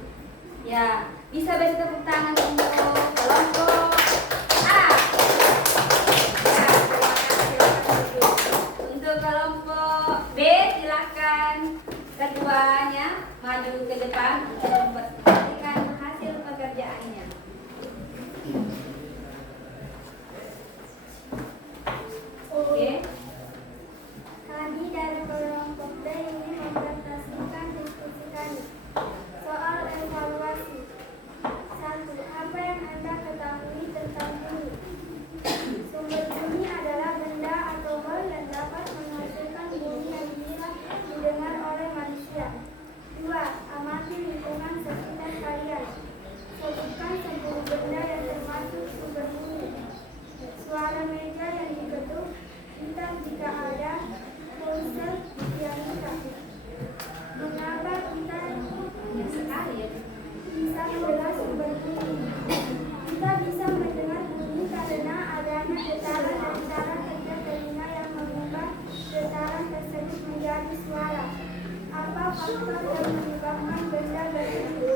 Ya, bisa beri tepuk tangan untuk kelompok A. Ya, terima kasih. Untuk kelompok B, silakan keduanya maju ke depan untuk memperlihatkan hasil pekerjaannya. Oke. Kami dari kelompok B ini mempresentasikan diskusi kami. Soal evaluasi. 1. Apa yang Anda ketahui tentang bunyi? Sumber bunyi adalah benda atau hal yang dapat menghasilkan bunyi yang bisa didengar oleh manusia. 2. Amati lingkungan sekitar kalian. Sebutkan 10 benda yang termasuk sumber bunyi. Suara meja yang diketuk, entah jika ada ponsel yang diketuk. Mengapa kita bisa mendengar sumber bunyi? Kita bisa mendengar bunyi karena adanya getaran dan cara kerja telinga yang mengubah getaran tersebut menjadi suara. Apa faktor yang menyebabkan benda berbunyi?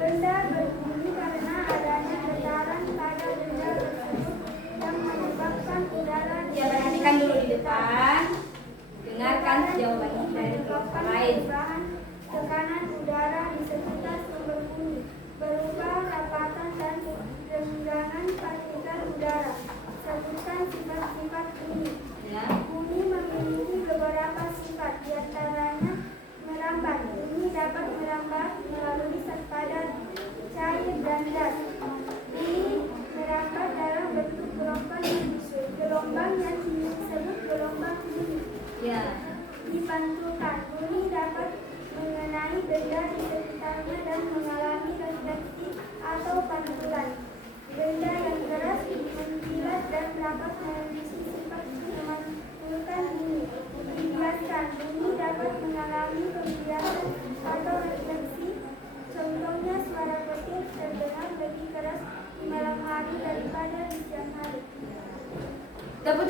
Benda berbunyi karena adanya getaran pada benda tersebut yang menyebabkan udara di Ya, perhatikan dulu di depan. Dengarkan jawabannya dari kelompok lain. Tekanan udara di sekitar sumber bunyi berupa rapatan dan renggangan partikel udara. Sebutkan sifat-sifat bunyi. Ya. Bunyi memiliki beberapa sifat, diantaranya merambat. Bunyi dapat merambat melalui zat padat, cair, dan gas. Bunyi merambat dalam bentuk gelombang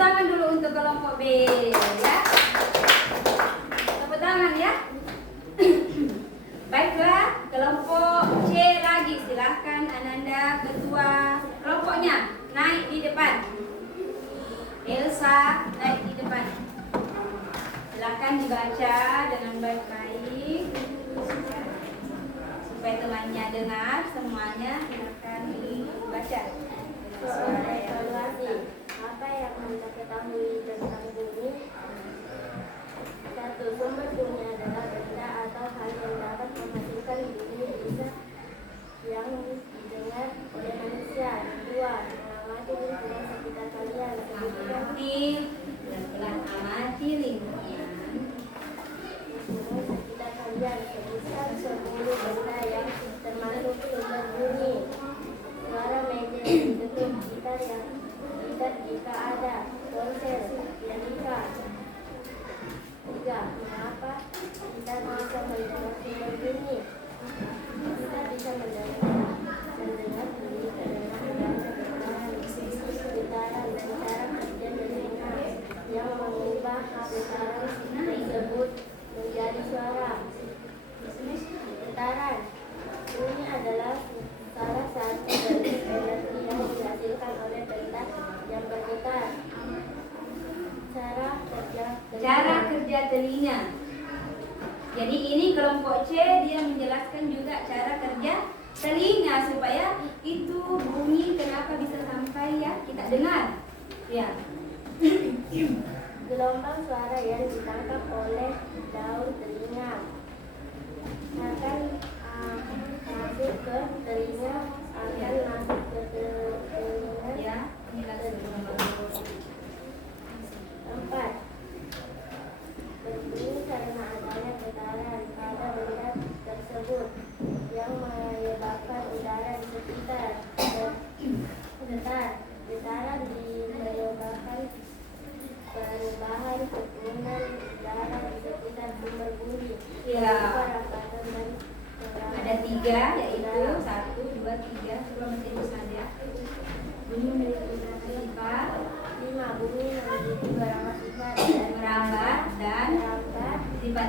tangan dulu untuk kelompok B ya. Tepuk tangan ya. Baiklah, kelompok C lagi. Silahkan Ananda ketua kelompoknya naik di depan. Elsa naik di depan. Silahkan dibaca dengan baik-baik supaya temannya dengar semuanya. Silahkan dibaca. Soal evaluasi, apa yang Anda ketahui tentang bunyi? 1. Sumber bunyi adalah benda atau hal yang dapat menghasilkan bunyi bisa yang didengar oleh manusia. 2. Mengamati lingkungan sekitar kalian. Amati lingkungan Sekitar kalian sebutkan 10 benda yang termasuk sumber bunyi. Suara meja yang ditutup, gitar jika ada, ponsel, pianika. 3. Mengapa kita bisa mendengar sumber bunyi? Kita bisa mendengar bunyi karena adanya getaran dan cara kerja telinga yang mengubah getaran tersebut menjadi suara. Getaran bunyi adalah salah satu dari energi yang dihasilkan oleh benda yang bergetar. Cara kerja telinga. Jadi ini kelompok C dia menjelaskan juga cara kerja telinga supaya itu bunyi kenapa bisa sampai ya kita dengar. Ya. Gelombang suara yang ditangkap oleh daun telinga akan masuk ke telinga, Ya, inilah gelombang. 4. Berbunyi karena adanya getaran pada benda tersebut yang menyebabkan udara di sekitar getar. Getaran menyebabkan perubahan tekanan udara di sekitar sumber bunyi. Ya. Ada 3 yaitu 1, 2, 3. Coba menurut saja. Bunyi memiliki beberapa sifat. 5. Bunyi memiliki beberapa sifat Merambat dan sifat.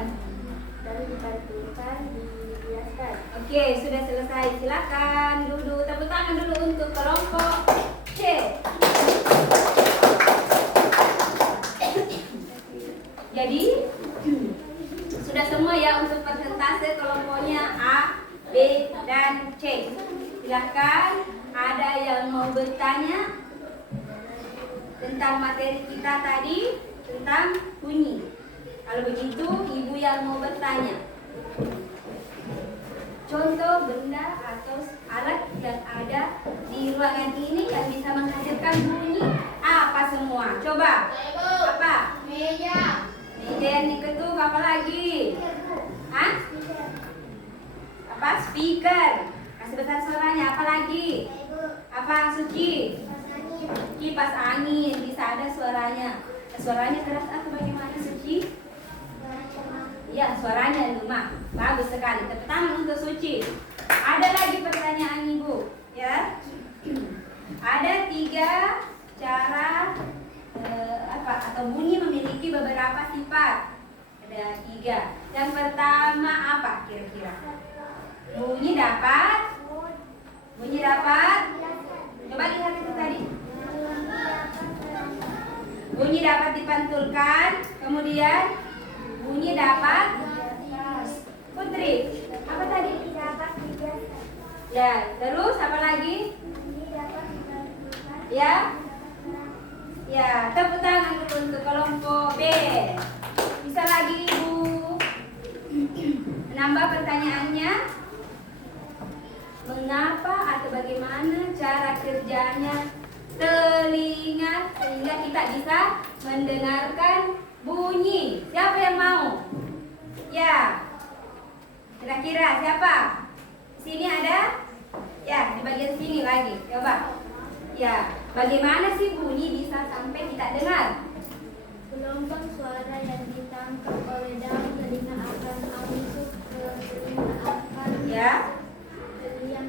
dan dipantulkan, dibiaskan. Oke, sudah selesai. Silakan duduk. Tepuk tangan dulu untuk kelompok C. Jadi sudah semua ya untuk persentase kelompoknya A, B, dan C. Silakan, ada yang mau bertanya tentang materi kita tadi tentang bunyi. Kalau begitu, ibu yang mau bertanya. Contoh benda atau alat yang ada di ruangan ini yang bisa menghasilkan bunyi apa semua? Coba. Apa? Meja. Meja yang diketuk apa lagi? Hah? Apa? Speaker. Kasih besar suaranya. Apa lagi? Apa, Suci? Kipas angin. Bisa ada suaranya. Suaranya keras atau bagaimana, Suci? Ya, suaranya lumah. Bagus sekali. Tepuk tangan untuk Suci. Ada lagi pertanyaan Ibu, ya. Ada 3 cara atau bunyi memiliki beberapa sifat. Ada 3. Yang pertama apa kira-kira? Bunyi dapat. Coba lihat itu tadi. Bunyi dapat dipantulkan. Kemudian bunyi dapat. Putri, apa tadi? Ya, terus apa lagi? Ya, tepuk tangan dulu untuk kelompok B. Bisa lagi Ibu menambah pertanyaannya? Mengapa atau bagaimana cara kerjanya telinga sehingga kita bisa mendengarkan bunyi? Siapa yang mau? Ya, kira-kira siapa? Sini ada? Ya, di bagian sini lagi. Coba. Ya, bagaimana sih bunyi bisa sampai kita dengar? Gelombang suara yang ditangkap oleh daun telinga akan masuk ke telinga akan yang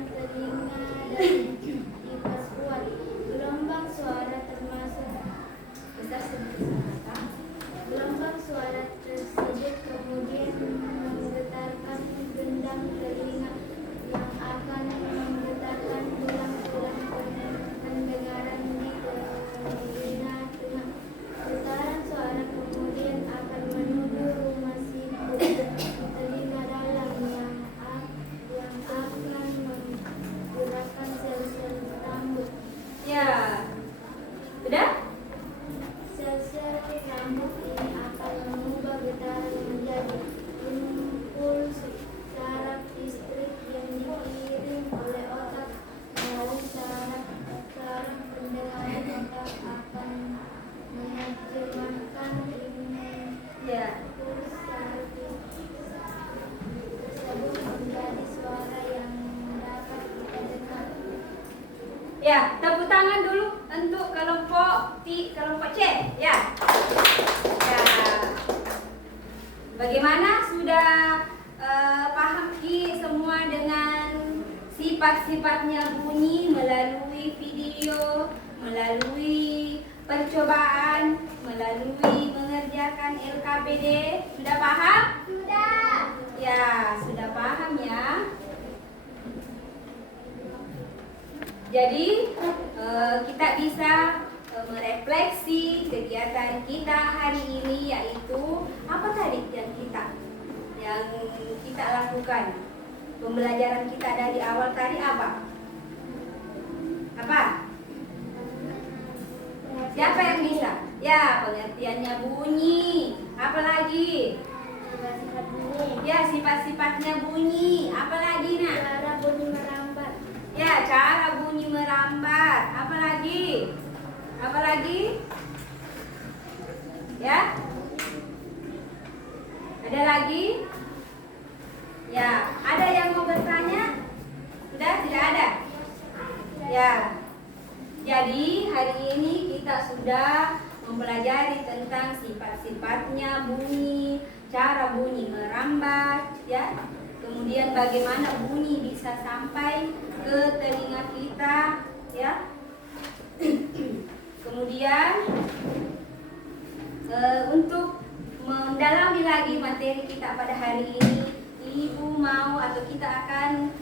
telinga dan kipas kuat. Gelombang suara termasuk Besar Ya, tepuk tangan dulu untuk kelompok C. Ya. Ya. Bagaimana, sudah paham Ki semua dengan sifat-sifatnya bunyi melalui video, melalui percobaan, melalui mengerjakan LKPD? Sudah paham? Sudah. Ya, sudah paham ya. Jadi kita bisa merefleksi kegiatan kita hari ini, yaitu apa tadi yang kita lakukan. Pembelajaran kita dari awal tadi apa? Apa? Siapa yang bisa? Ya, pengertiannya bunyi. Apa lagi? Sifat-sifat bunyi. Ya, sifat-sifatnya bunyi. Apa lagi, Nak? Cara bunyi merambat. Ya, cara bunyi merambat. Apa lagi? Apa lagi? Ya? Ada lagi? Ya, ada yang mau bertanya? Sudah? Tidak ada? Ya. Jadi, hari ini kita sudah mempelajari tentang sifat-sifatnya bunyi, cara bunyi merambat, ya. Kemudian bagaimana bunyi bisa sampai ke telinga kita, ya. Kemudian untuk mendalami lagi materi kita pada hari ini, Ibu mau atau kita akan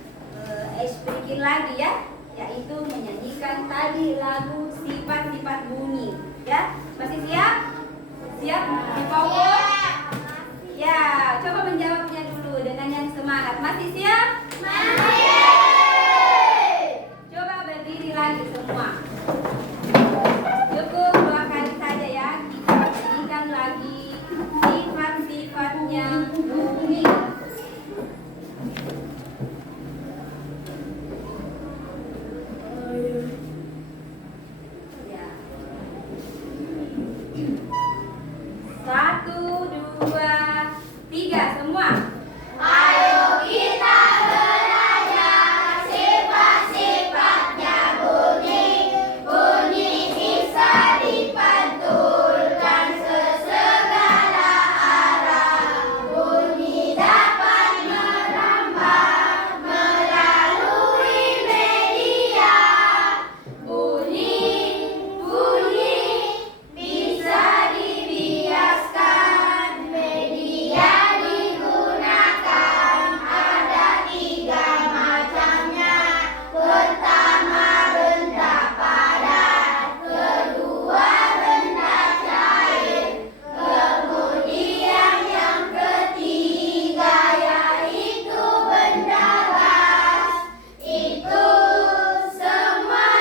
bikin lagi ya, yaitu menyanyikan tadi lagu sifat-sifat bunyi, ya. Masih siap? Siap? Difokus? Ya, coba menjawabnya dulu dengan yang semangat. Masih siap? Coba berdiri lagi semua. Cukup 2 kali saja ya. Kita nyanyikan lagi sifat-sifatnya bunyi. Ya. 1, 2, 3 semua. Ayo kita belajar sifat-sifatnya bunyi. Bunyi bisa dipantulkan sesegala arah. Bunyi dapat merambat melalui media. Bunyi bisa dibiaskan. Media digunakan ada 3 macamnya. Pertama, benda padat. Kedua, benda cair. Kemudian yang ketiga yaitu benda gas. Itu semua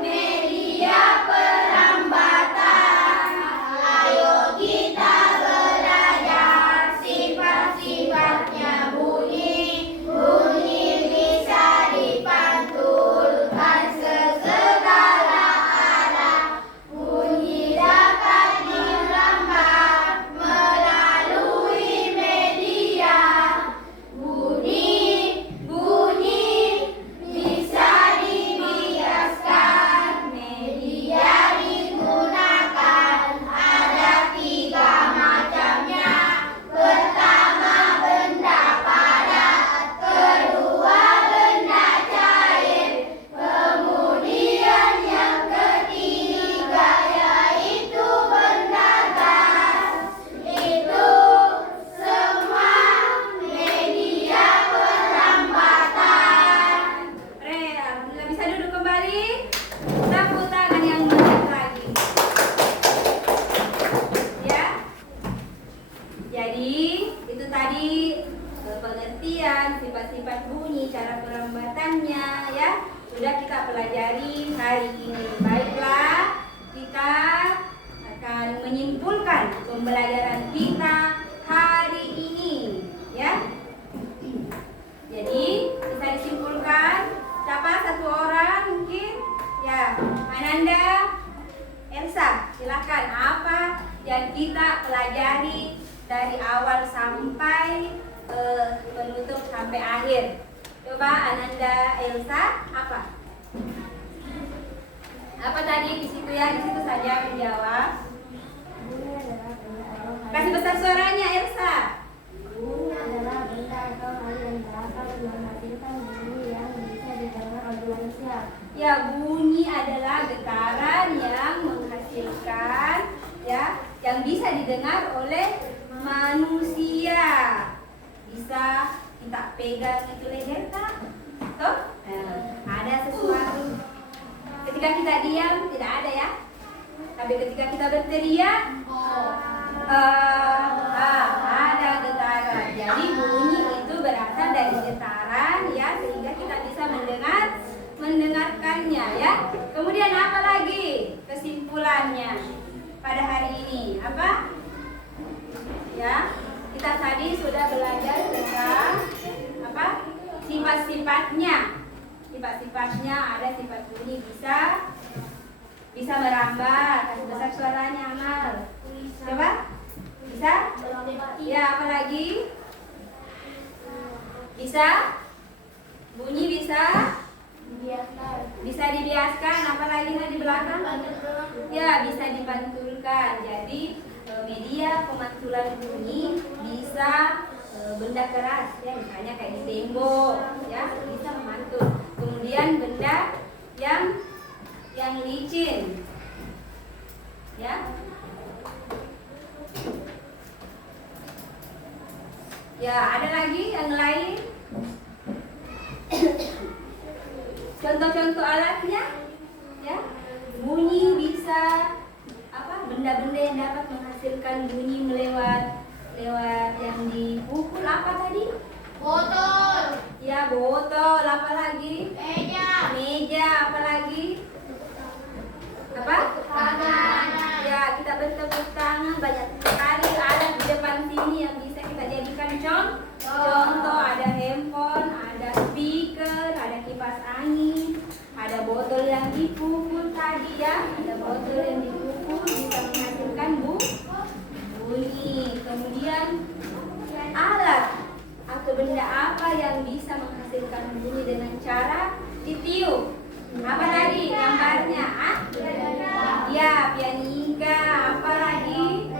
media perambatan. Ayo kita belajar sifat-sifatnya bunyi. Bunyi bisa dipantulkan sesegala arah. Bunyi dapat merambat melalui media. Bunyi bisa dibiaskan. Media digunakan ada 3 macamnya. Pertama, benda padat. Kedua, benda cair. Kemudian yang ketiga yaitu benda gas. Itu semua media perambatan. Alhamdulillah, bisa duduk kembali. Tepuk tangan yang meriah lagi. Ya. Jadi, itu tadi pengertian sifat-sifat bunyi, cara perambatannya ya. Sudah kita pelajari hari ini. Baiklah, kita akan menyimpulkan pembelajaran kita hari ini, ya. Jadi, bisa disimpulkan. Siapa satu orang mungkin? Ya, Ananda, Elsa, silakan. Apa yang kita pelajari dari awal sampai penutup sampai akhir? Coba Ananda, Elsa, apa? Apa tadi di situ ya? Di situ saja menjawab. Bunyi adalah benda atau hal. Kasih besar suaranya, Elsa. Bunyi adalah benda atau hal yang dapat menghasilkan bunyi yang bisa didengar oleh manusia. Ya, bunyi adalah getaran yang menghasilkan ya, yang bisa didengar oleh manusia. Bisa kita pegang itu leher tak? Tuh, ada sesuatu. Ketika kita diam tidak ada ya. Tapi ketika kita berteriak, ada getaran. Jadi bunyi itu berasal dari getaran ya, sehingga kita bisa mendengarkannya ya. Kemudian apa lagi kesimpulannya pada hari ini? Apa? Ya, kita tadi sudah belajar tentang apa? Sifat-sifatnya. Sifat-sifatnya ada sifat bunyi bisa merambat. Kasih besar suaranya, Amal. Coba? Bisa? Ya, apa lagi? Bisa? Bunyi bisa? Bisa dibiaskan. Apa lagi di belakang? Ya, bisa dipantulkan. Jadi media pemantulan bunyi bisa benda keras ya, misalnya kayak di tembok ya, bisa memantul. Kemudian benda yang licin ya. Ya, ada lagi yang lain? Contoh-contoh alatnya ya. Bunyi bisa apa? Benda-benda yang dapat menghasilkan bunyi lewat yang dipukul. Apa tadi? Botol. Ya, botol. Apa lagi? Meja. Apa lagi? Apa? Tangan. Ya, kita bertepuk tangan. Banyak sekali alat di depan sini yang bisa kita jadikan contoh. Ada handphone, ada speaker, ada kipas angin, ada botol yang dipukul tadi ya. Ada botol yang dipukul bisa menghasilkan bunyi. Kemudian alat atau benda apa yang bisa menghasilkan bunyi dengan cara ditiup? Apa tadi gambarnya? Ya, pianika. Apa lagi?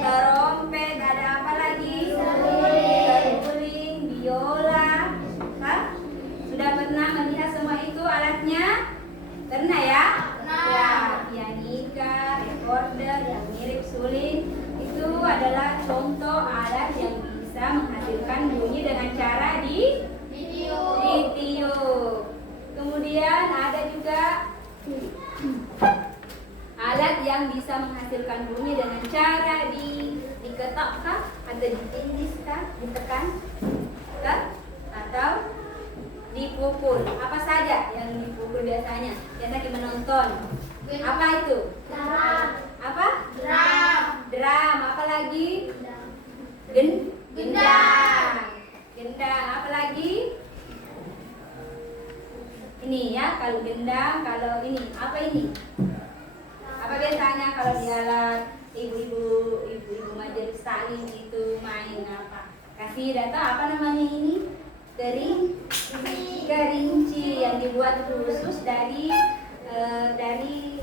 Trompet. Ada apa lagi? Seruling, biola. Sudah pernah melihat semua itu alatnya? Pernah ya? Ya, pianika, recorder yang mirip suling. Itu adalah contoh alat yang bisa menghasilkan bunyi dengan cara ditiup. Kemudian ada juga alat yang bisa menghasilkan bunyi dengan cara diketok kah? Atau ditindis kah? Ditekan kah? Atau dipukul. Apa saja yang dipukul biasanya? Biasa kita menonton. Apa itu? Apa? Drum. Apa lagi? Gendang. Apa lagi? Ini ya, kalau gendang, kalau ini. Apa ini? Apa biasanya kalau di alat ibu-ibu majelis taklim itu main apa? Kasih data apa namanya ini? Gerinci yang dibuat khusus dari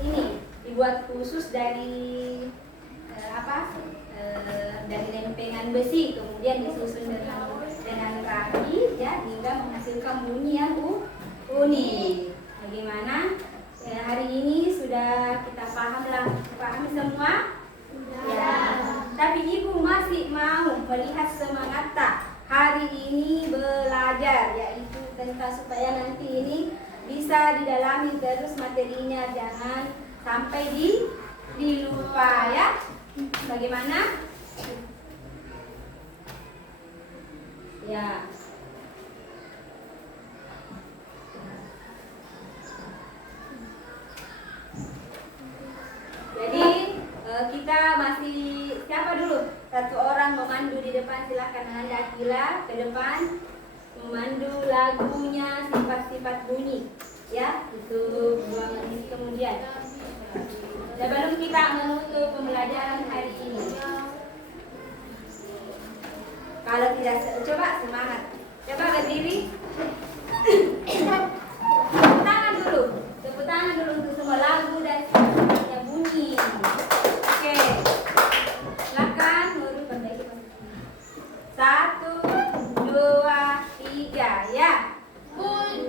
ini, dibuat khusus dari dari lempengan besi, kemudian disusun dengan rapi ya, hingga menghasilkan bunyi yang unik. Bagaimana? Ya, hari ini sudah kita paham semua? Ya. Tapi ibu masih mau melihat semangat tak hari ini belajar, yaitu tentang supaya nanti ini bisa didalami terus materinya, jangan sampai dilupa ya. Bagaimana? Ya. Jadi kita masih siapa dulu? Satu orang memandu di depan, silakan Anda Akila ke depan memandu lagunya sifat-sifat bunyi. Ya, itu 2 menit kemudian. Sebelum kita menutup pembelajaran hari ini. Kalau tidak, coba semangat. Coba berdiri. Tepuk tangan dulu. Tepuk tangan. tangan dulu untuk semua lagu dan selanjutnya bunyi. Oke, silakan urut perbaiki posisinya. 1, 2, 3, ya.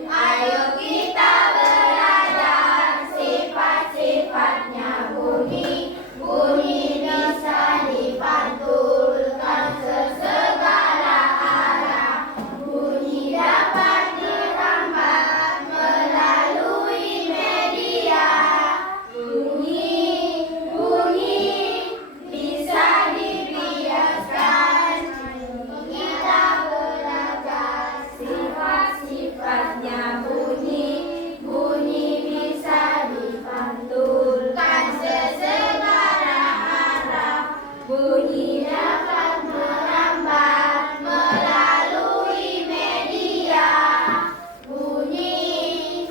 Ayo kita belajar sifat-sifatnya bunyi. Bunyi bisa dipantulkan ke segala arah. Bunyi dapat dirambat melalui media. Bunyi bisa dibiaskan. Kita belajar sifat-sifatnya bunyi. Bunyi bisa dipantulkan sesegala arah. Bunyi dapat merambat melalui media. Bunyi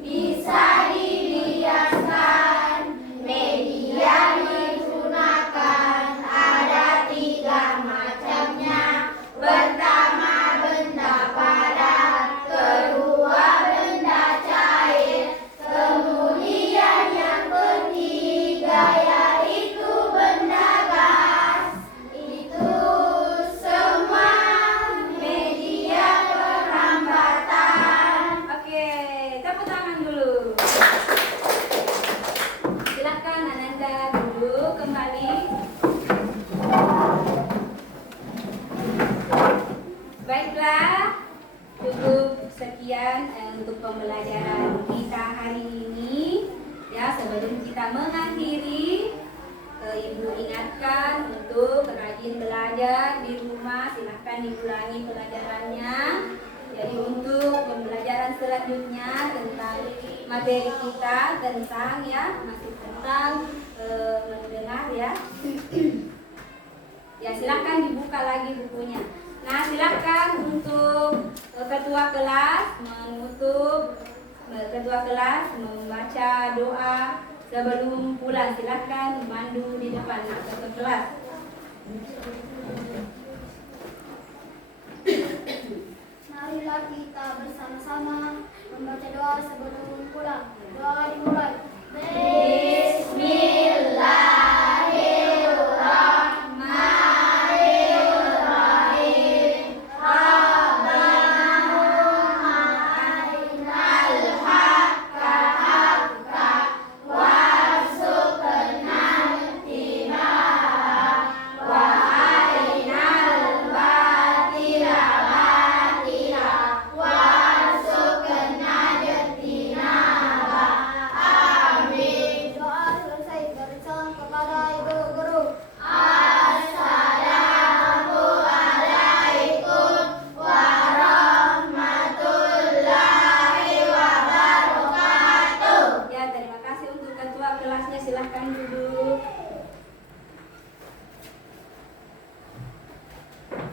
bisa dibiaskan. Media digunakan ada 3 macamnya. Pertama benda padat, kedua benda cair, kemudian yang ketiga yaitu benda gas. Itu semua media perambatan. Oke, tepuk tangan dulu. Silakan Ananda duduk kembali. Baiklah, cukup sekian untuk pembelajaran kita hari ini. Ya, sebelum kita mengakhiri, Ibu ingatkan untuk rajin belajar di rumah. Silahkan diulangi pelajarannya. Jadi untuk pembelajaran selanjutnya tentang materi kita tentang masih tentang mendengar ya. Ya, silahkan dibuka lagi bukunya. Nah, silakan untuk ketua kelas menutup, ketua kelas membaca doa sebelum pulang. Silakan memandu di depan ketua kelas. Marilah kita bersama-sama membaca doa sebelum pulang. Doa dimulai. Bismillahirrahmanirrahim. Rabbana arinal haqqa haqqa warzuqna ittiba'ah wa arinal batila batila warzuqna ijtinabah. Amin. Doa selesai. Bersalam kepada ibu guru. Assalamualaikum warahmatullahi wabarakatuh. Ya, terima kasih untuk ketua kelasnya. Silahkan duduk.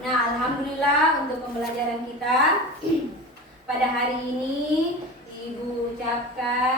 Nah, alhamdulillah untuk pembelajaran kita pada hari ini Ibu ucapkan